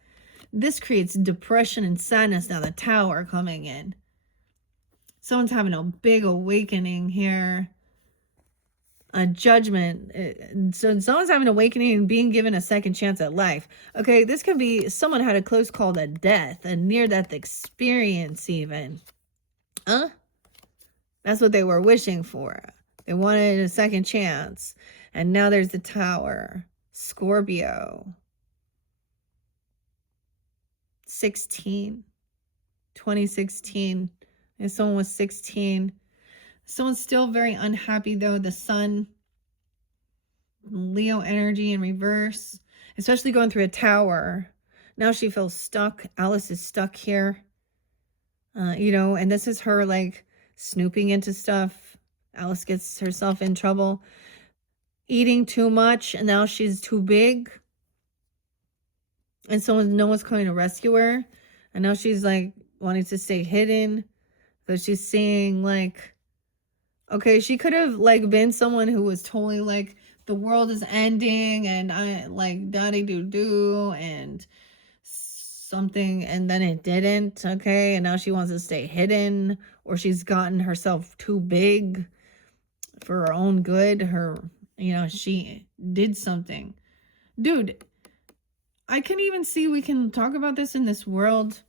This creates depression and sadness now, the tower coming in. Someone's having a big awakening here. A judgment. So someone's having an awakening and being given a second chance at life. Okay, this could be someone had a close call to death, a near-death experience even. That's what they were wishing for. They wanted a second chance. And now there's the Tower. Scorpio. 2016. And someone was 16. Someone's still very unhappy though. The Sun. Leo energy in reverse. Especially going through a tower. Now she feels stuck. Alice is stuck here. And this is her like snooping into stuff. Alice gets herself in trouble. Eating too much, and now she's too big. And no one's coming to rescue her. And now she's like wanting to stay hidden. Because she's seeing like, okay, she could have like been someone who was totally like, the world is ending and I like daddy doo and something, and then it didn't. Okay. And now she wants to stay hidden, or she's gotten herself too big for her own good. She did something. Dude, I can even see we can talk about this in this world.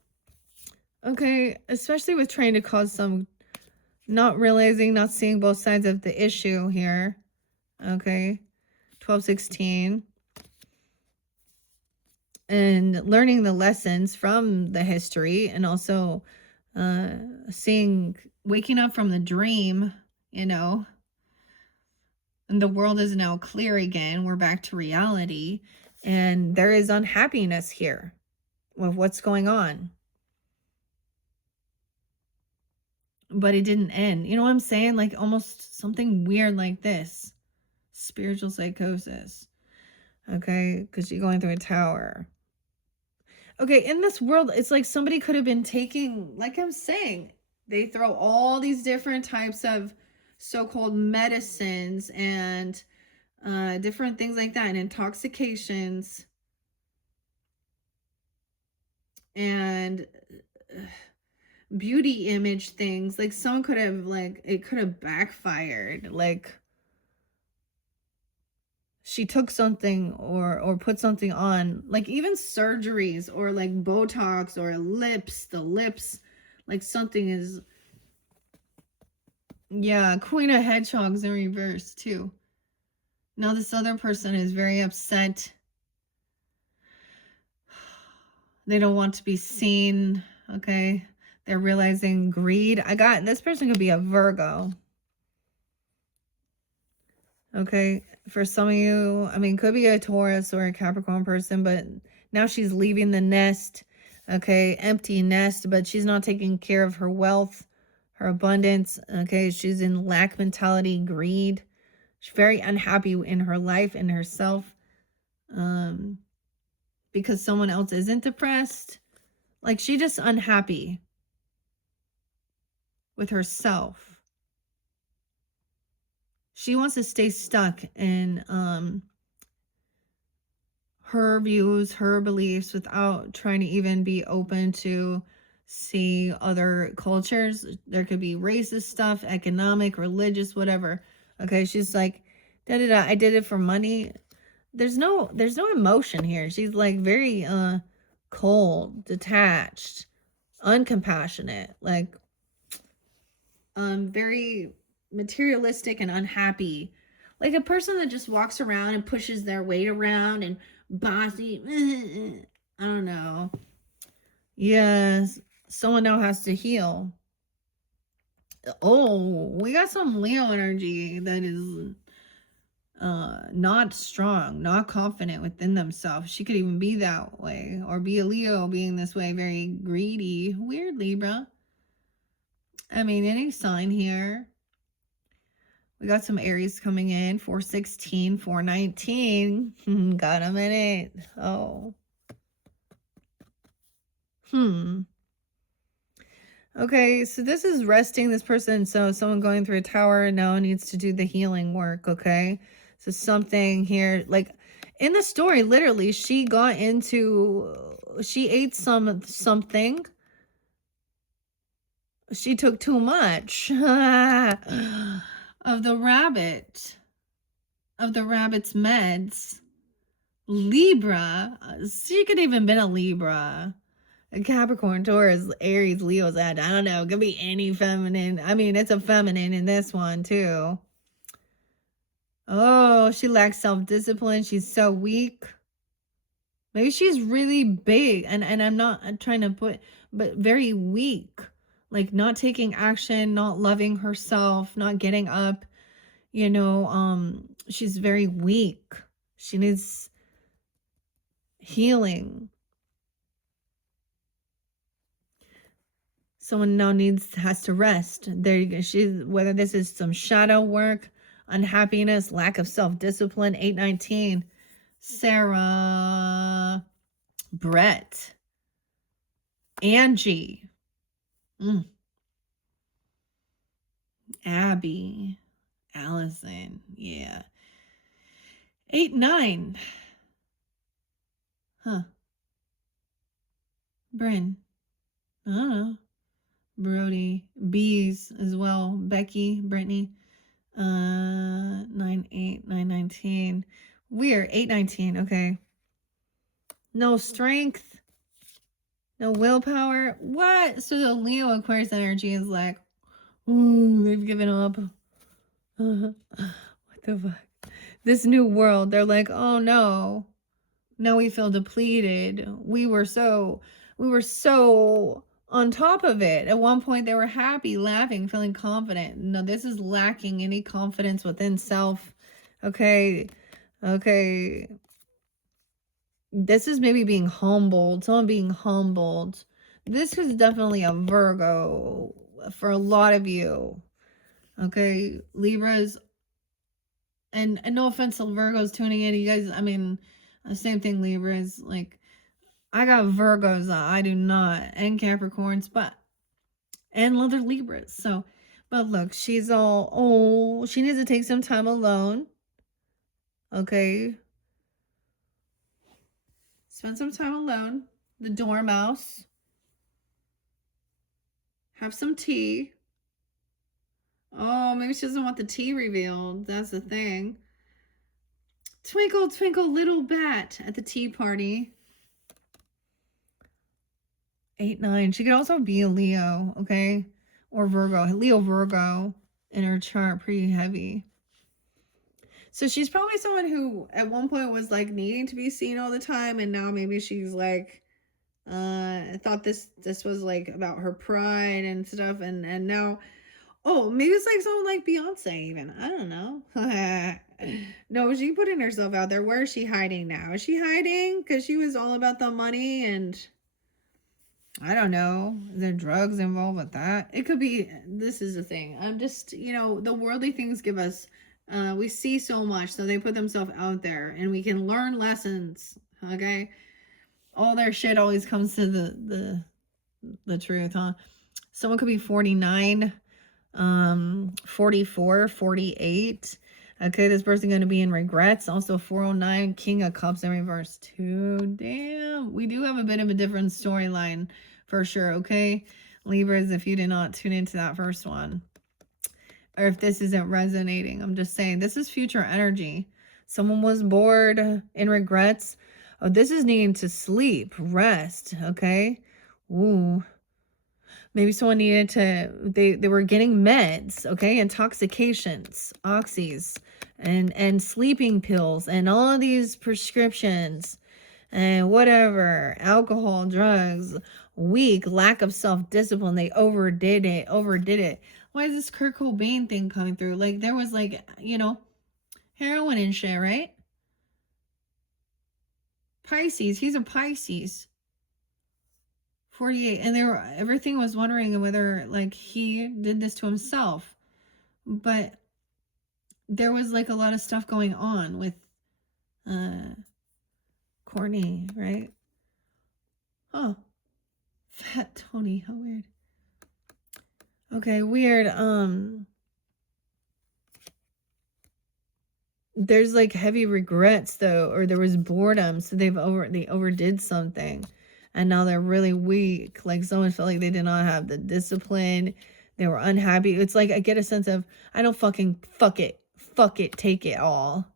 Okay, especially with trying to cause some, not realizing, not seeing both sides of the issue here. Okay, 1216. And learning the lessons from the history, and also waking up from the dream, and the world is now clear again. We're back to reality. And there is unhappiness here with what's going on. But it didn't end. You know what I'm saying? Like almost something weird like this. Spiritual psychosis. Okay? Because you're going through a tower. Okay, in this world, it's like somebody could have been taking, like I'm saying, they throw all these different types of so-called medicines and different things like that, and intoxications, and beauty image things. Like someone could have, like, it could have backfired. Like she took something or put something on, like even surgeries or like Botox or the lips, like something is, yeah, Queen of Hedgehogs in reverse too. Now this other person is very upset. They don't want to be seen. Okay. They're realizing greed. This person could be a Virgo. Okay. For some of you, could be a Taurus or a Capricorn person, but now she's leaving the nest. Okay. Empty nest, but she's not taking care of her wealth, her abundance. Okay. She's in lack mentality, greed. She's very unhappy in her life and herself. Because someone else isn't depressed. Like she's just unhappy with herself. She wants to stay stuck in her views, her beliefs, without trying to even be open to see other cultures. There could be racist stuff, economic, religious, whatever. Okay, she's like, I did it for money. There's no emotion here. She's like very cold, detached, uncompassionate, like very materialistic and unhappy. Like a person that just walks around and pushes their weight around and bossy. I don't know. Yes, someone now has to heal. Oh, we got some Leo energy that is not strong, not confident within themselves. She could even be that way, or be a Leo being this way, very greedy. Weird, Libra. Any sign here. We got some Aries coming in. 416, 419. Got a minute. Oh. Okay, so this is resting this person. So someone going through a tower now needs to do the healing work, okay? So something here, like in the story, literally, she ate something. She took too much of the rabbit's meds. Libra, she could even been a Libra. A Capricorn, Taurus, Aries, Leo's, I don't know. It could be any feminine. It's a feminine in this one too. Oh, she lacks self-discipline. She's so weak. Maybe she's really big, and I'm not trying to put, but very weak. Like not taking action, not loving herself, not getting up, she's very weak. She needs healing. Someone now has to rest. There you go. Whether this is some shadow work, unhappiness, lack of self-discipline. 819. Sarah, Brett, Angie, Abby, Allison. Yeah. 8-9. Huh. Bryn. I don't know. Brody. Bees as well. Becky, Brittany. 9-8, 9-19. Weird. 8-19. Okay. No strength. No willpower. What? So the Leo Aquarius energy is like, ooh, they've given up. What the fuck? This new world. They're like, oh no. Now we feel depleted. We were so on top of it. At one point they were happy, laughing, feeling confident. No, this is lacking any confidence within self. Okay. This is maybe being humbled. Someone being humbled. This is definitely a Virgo for a lot of you. Okay. Libras. And no offense to Virgos tuning in. You guys, I mean, same thing, Libras. Like, I got Virgos. I do not. And Capricorns. And other Libras. So, but look, she's all, oh, she needs to take some time alone. Okay. Spend some time alone. The Dormouse. Have some tea. Oh, maybe she doesn't want the tea revealed. That's the thing. Twinkle, twinkle, little bat at the tea party. 8-9. She could also be a Leo, okay? Or Virgo. Leo, Virgo in her chart, pretty heavy. So she's probably someone who at one point was like needing to be seen all the time, and now maybe she's like thought this was like about her pride and stuff, and now, oh, maybe it's like someone like Beyonce even. I don't know. No, she putting herself out there. Where is she hiding now? Is she hiding because she was all about the money and I don't know. Is there drugs involved with that? It could be. This is the thing. I'm just, the worldly things give us, we see so much, so they put themselves out there and we can learn lessons. Okay. All their shit always comes to the truth, huh? Someone could be 49, 44, 48. Okay, this person going to be in regrets. Also 409, King of Cups in reverse too. Damn. We do have a bit of a different storyline for sure, okay? Libras, if you did not tune into that first one. Or if this isn't resonating, I'm just saying this is future energy. Someone was bored, in regrets. Oh, this is needing to sleep, rest, okay? Ooh. Maybe someone needed to, they were getting meds, okay? Intoxications, oxys, and sleeping pills, and all of these prescriptions, and whatever, alcohol, drugs, weak, lack of self-discipline. They overdid it. Why is this Kurt Cobain thing coming through? Like, there was like, heroin and shit, right? Pisces, he's a Pisces. 48, and everything was wondering whether like he did this to himself, but there was like a lot of stuff going on with Courtney, right? Oh, Fat Tony, how weird. Okay, weird. There's like heavy regrets though, or there was boredom, so they overdid something. And now they're really weak. Like someone felt like they did not have the discipline. They were unhappy. It's like I get a sense of, I don't fucking fuck it, take it all.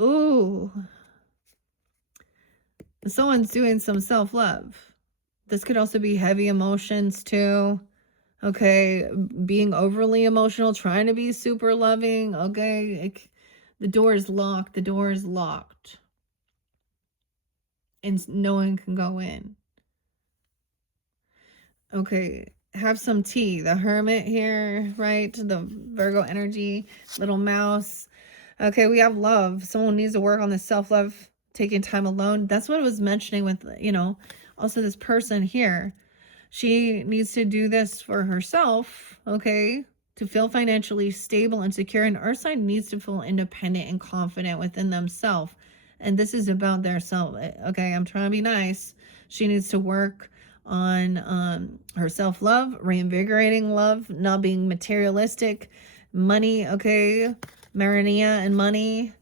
Ooh. Someone's doing some self-love. This could also be heavy emotions too. Okay, being overly emotional, trying to be super loving. Okay, the door is locked. The door is locked. And no one can go in. Okay, have some tea. The Hermit here, right? The Virgo energy, little mouse. Okay, we have love. Someone needs to work on the self-love, taking time alone. That's what I was mentioning with, also this person here. She needs to do this for herself, okay? To feel financially stable and secure. And Earth sign needs to feel independent and confident within themselves. And this is about their self. Okay, I'm trying to be nice. She needs to work on her self-love, reinvigorating love, not being materialistic, money, okay? Marania and money.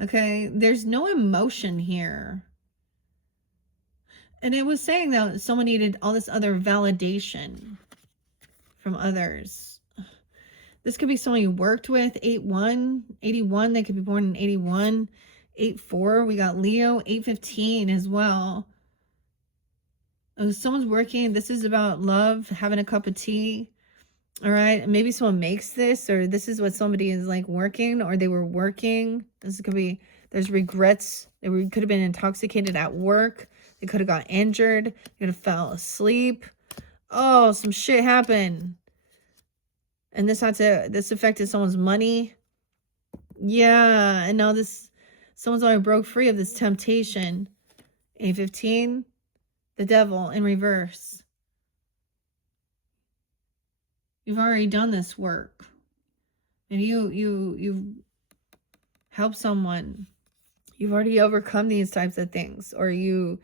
Okay, there's no emotion here. And it was saying that someone needed all this other validation from others. This could be someone you worked with. 81, 81. They could be born in 81. 84. We got Leo. 815 as well. Oh, someone's working. This is about love, having a cup of tea. All right. Maybe someone makes this, or this is what somebody is like working, or they were working. This could be, there's regrets. They could have been intoxicated at work. They could have got injured. They could have fell asleep. Oh, some shit happened. And this affected someone's money. Yeah. And now someone's already broke free of this temptation. 815, the devil in reverse. You've already done this work. And you've helped someone. You've already overcome these types of things. Or you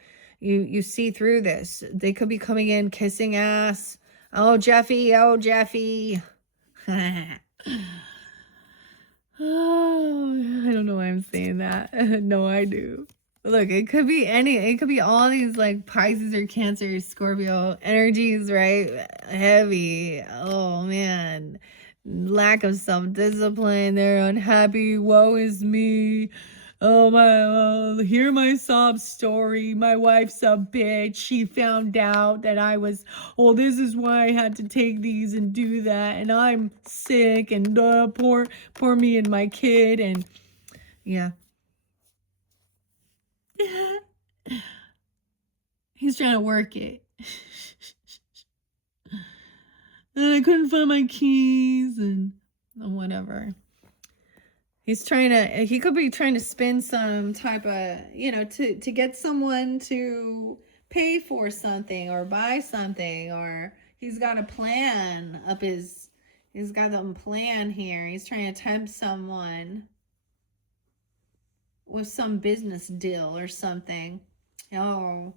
see through this. They could be coming in kissing ass. Oh, Jeffy. Oh, Jeffy. Oh, I don't know why I'm saying that. No, I do. Look, it could be all these like Pisces or Cancer, Scorpio energies, right? Heavy. Oh man. Lack of self-discipline. They're unhappy. Woe is me. Oh my, hear my sob story. My wife's a bitch. She found out that this is why I had to take these and do that. And I'm sick and poor me and my kid. And yeah. He's trying to work it. And I couldn't find my keys and whatever. He could be trying to spin some type of, to get someone to pay for something or buy something, or he's got a plan he's got a plan here. He's trying to tempt someone with some business deal or something. Oh,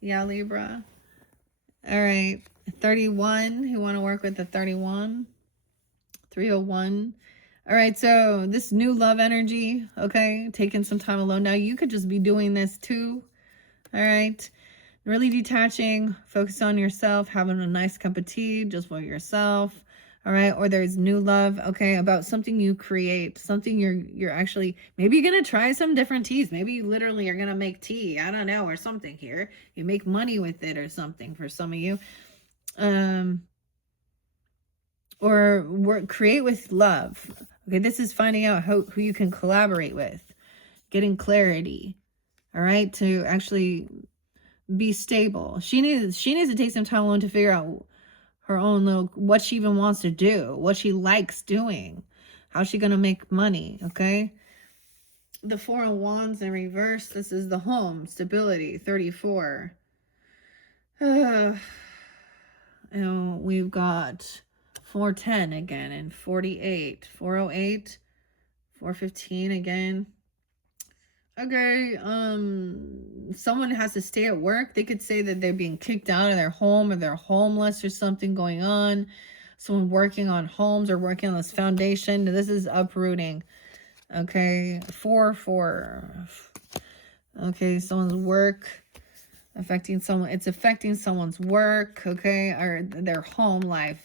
yeah, Libra. All right. 31. Who want to work with the 31? 301. All right, so this new love energy, okay, taking some time alone. Now, you could just be doing this too, all right? Really detaching, focus on yourself, having a nice cup of tea just for yourself, all right? Or there's new love, okay, about something you create, something you're actually, maybe you're going to try some different teas. Maybe you literally are going to make tea, I don't know, or something here. You make money with it or something for some of you. Or create with love. Okay, this is finding out who you can collaborate with, getting clarity, all right, to actually be stable. She needs to take some time alone to figure out her own what she even wants to do, what she likes doing, how's she gonna make money, okay? The 4 of Wands in reverse, this is the home, stability, 34. We've got 410 again and 48, 408, 415 again. Okay, someone has to stay at work. They could say that they're being kicked out of their home or they're homeless or something going on. Someone working on homes or working on this foundation. This is uprooting. Okay, 4. Okay, someone's work affecting someone. It's affecting someone's work, okay, or their home life.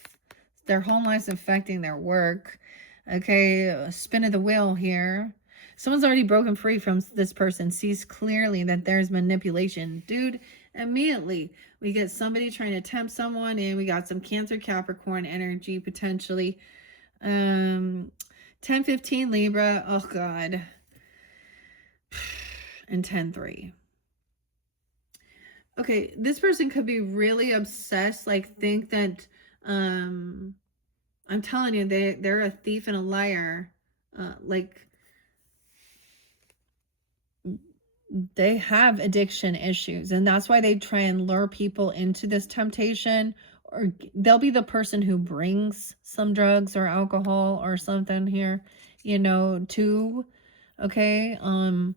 Their home life's affecting their work. Okay, spin of the wheel here. Someone's already broken free from this person, sees clearly that there's manipulation. Dude, immediately we get somebody trying to tempt someone, and we got some Cancer Capricorn energy potentially. 10-15 Libra. Oh God. And 10-3. Okay, this person could be really obsessed, like think that I'm telling you, they're a thief and a liar. Like they have addiction issues, and that's why they try and lure people into this temptation, or they'll be the person who brings some drugs or alcohol or something here, you know, too. Okay. And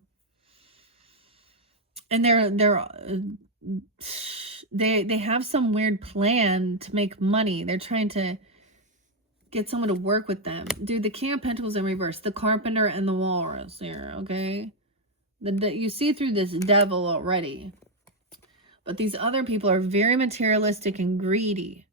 they have some weird plan to make money. They're trying to get someone to work with them. Dude, the King of Pentacles in reverse, the Carpenter and the Walrus here, okay? You see through this devil already. But these other people are very materialistic and greedy.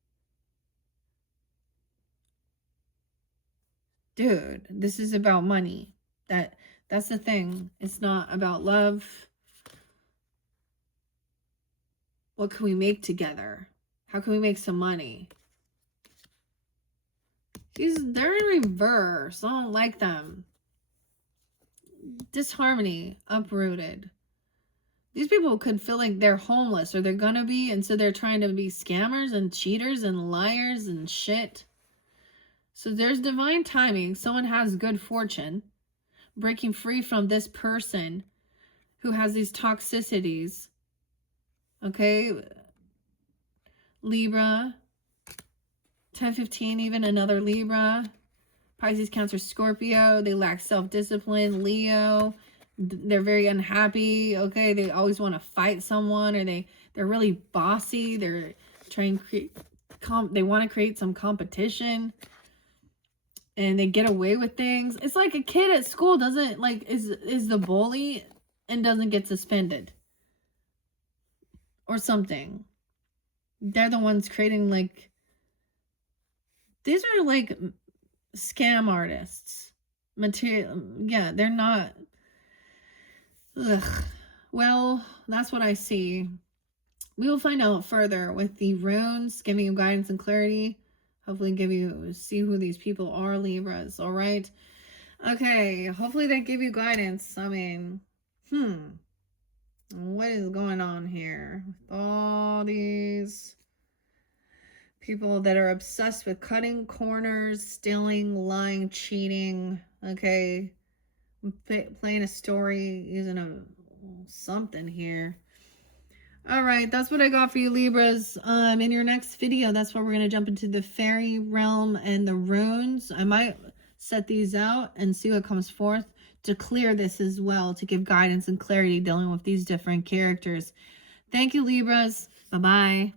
Dude, this is about money. That's the thing. It's not about love. What can we make together? How can we make some money? They're in reverse. I don't like them. Disharmony, uprooted. These people could feel like they're homeless, or they're gonna be, and so they're trying to be scammers and cheaters and liars and shit. So there's divine timing. Someone has good fortune, breaking free from this person who has these toxicities. Okay, Libra, 10-15, even another Libra. Pisces, Cancer, Scorpio. They lack self-discipline. Leo, they're very unhappy. Okay, they always want to fight someone, or they're really bossy. They're trying to create they want to create some competition, and they get away with things. It's like a kid at school doesn't like is the bully and doesn't get suspended or something. They're the ones creating, like, these are like scam artists. Yeah, they're not. Ugh. Well, that's what I see. We will find out further with the runes, giving you guidance and clarity. Hopefully see who these people are, Libras. All right. Okay. Hopefully they give you guidance. I mean, what is going on here with all these people that are obsessed with cutting corners, stealing, lying, cheating? Okay. Playing a story, using something here. All right, that's what I got for you, Libras. In your next video, that's where we're going to jump into the fairy realm and the runes. I might set these out and see what comes forth to clear this as well, to give guidance and clarity dealing with these different characters. Thank you, Libras. Bye-bye.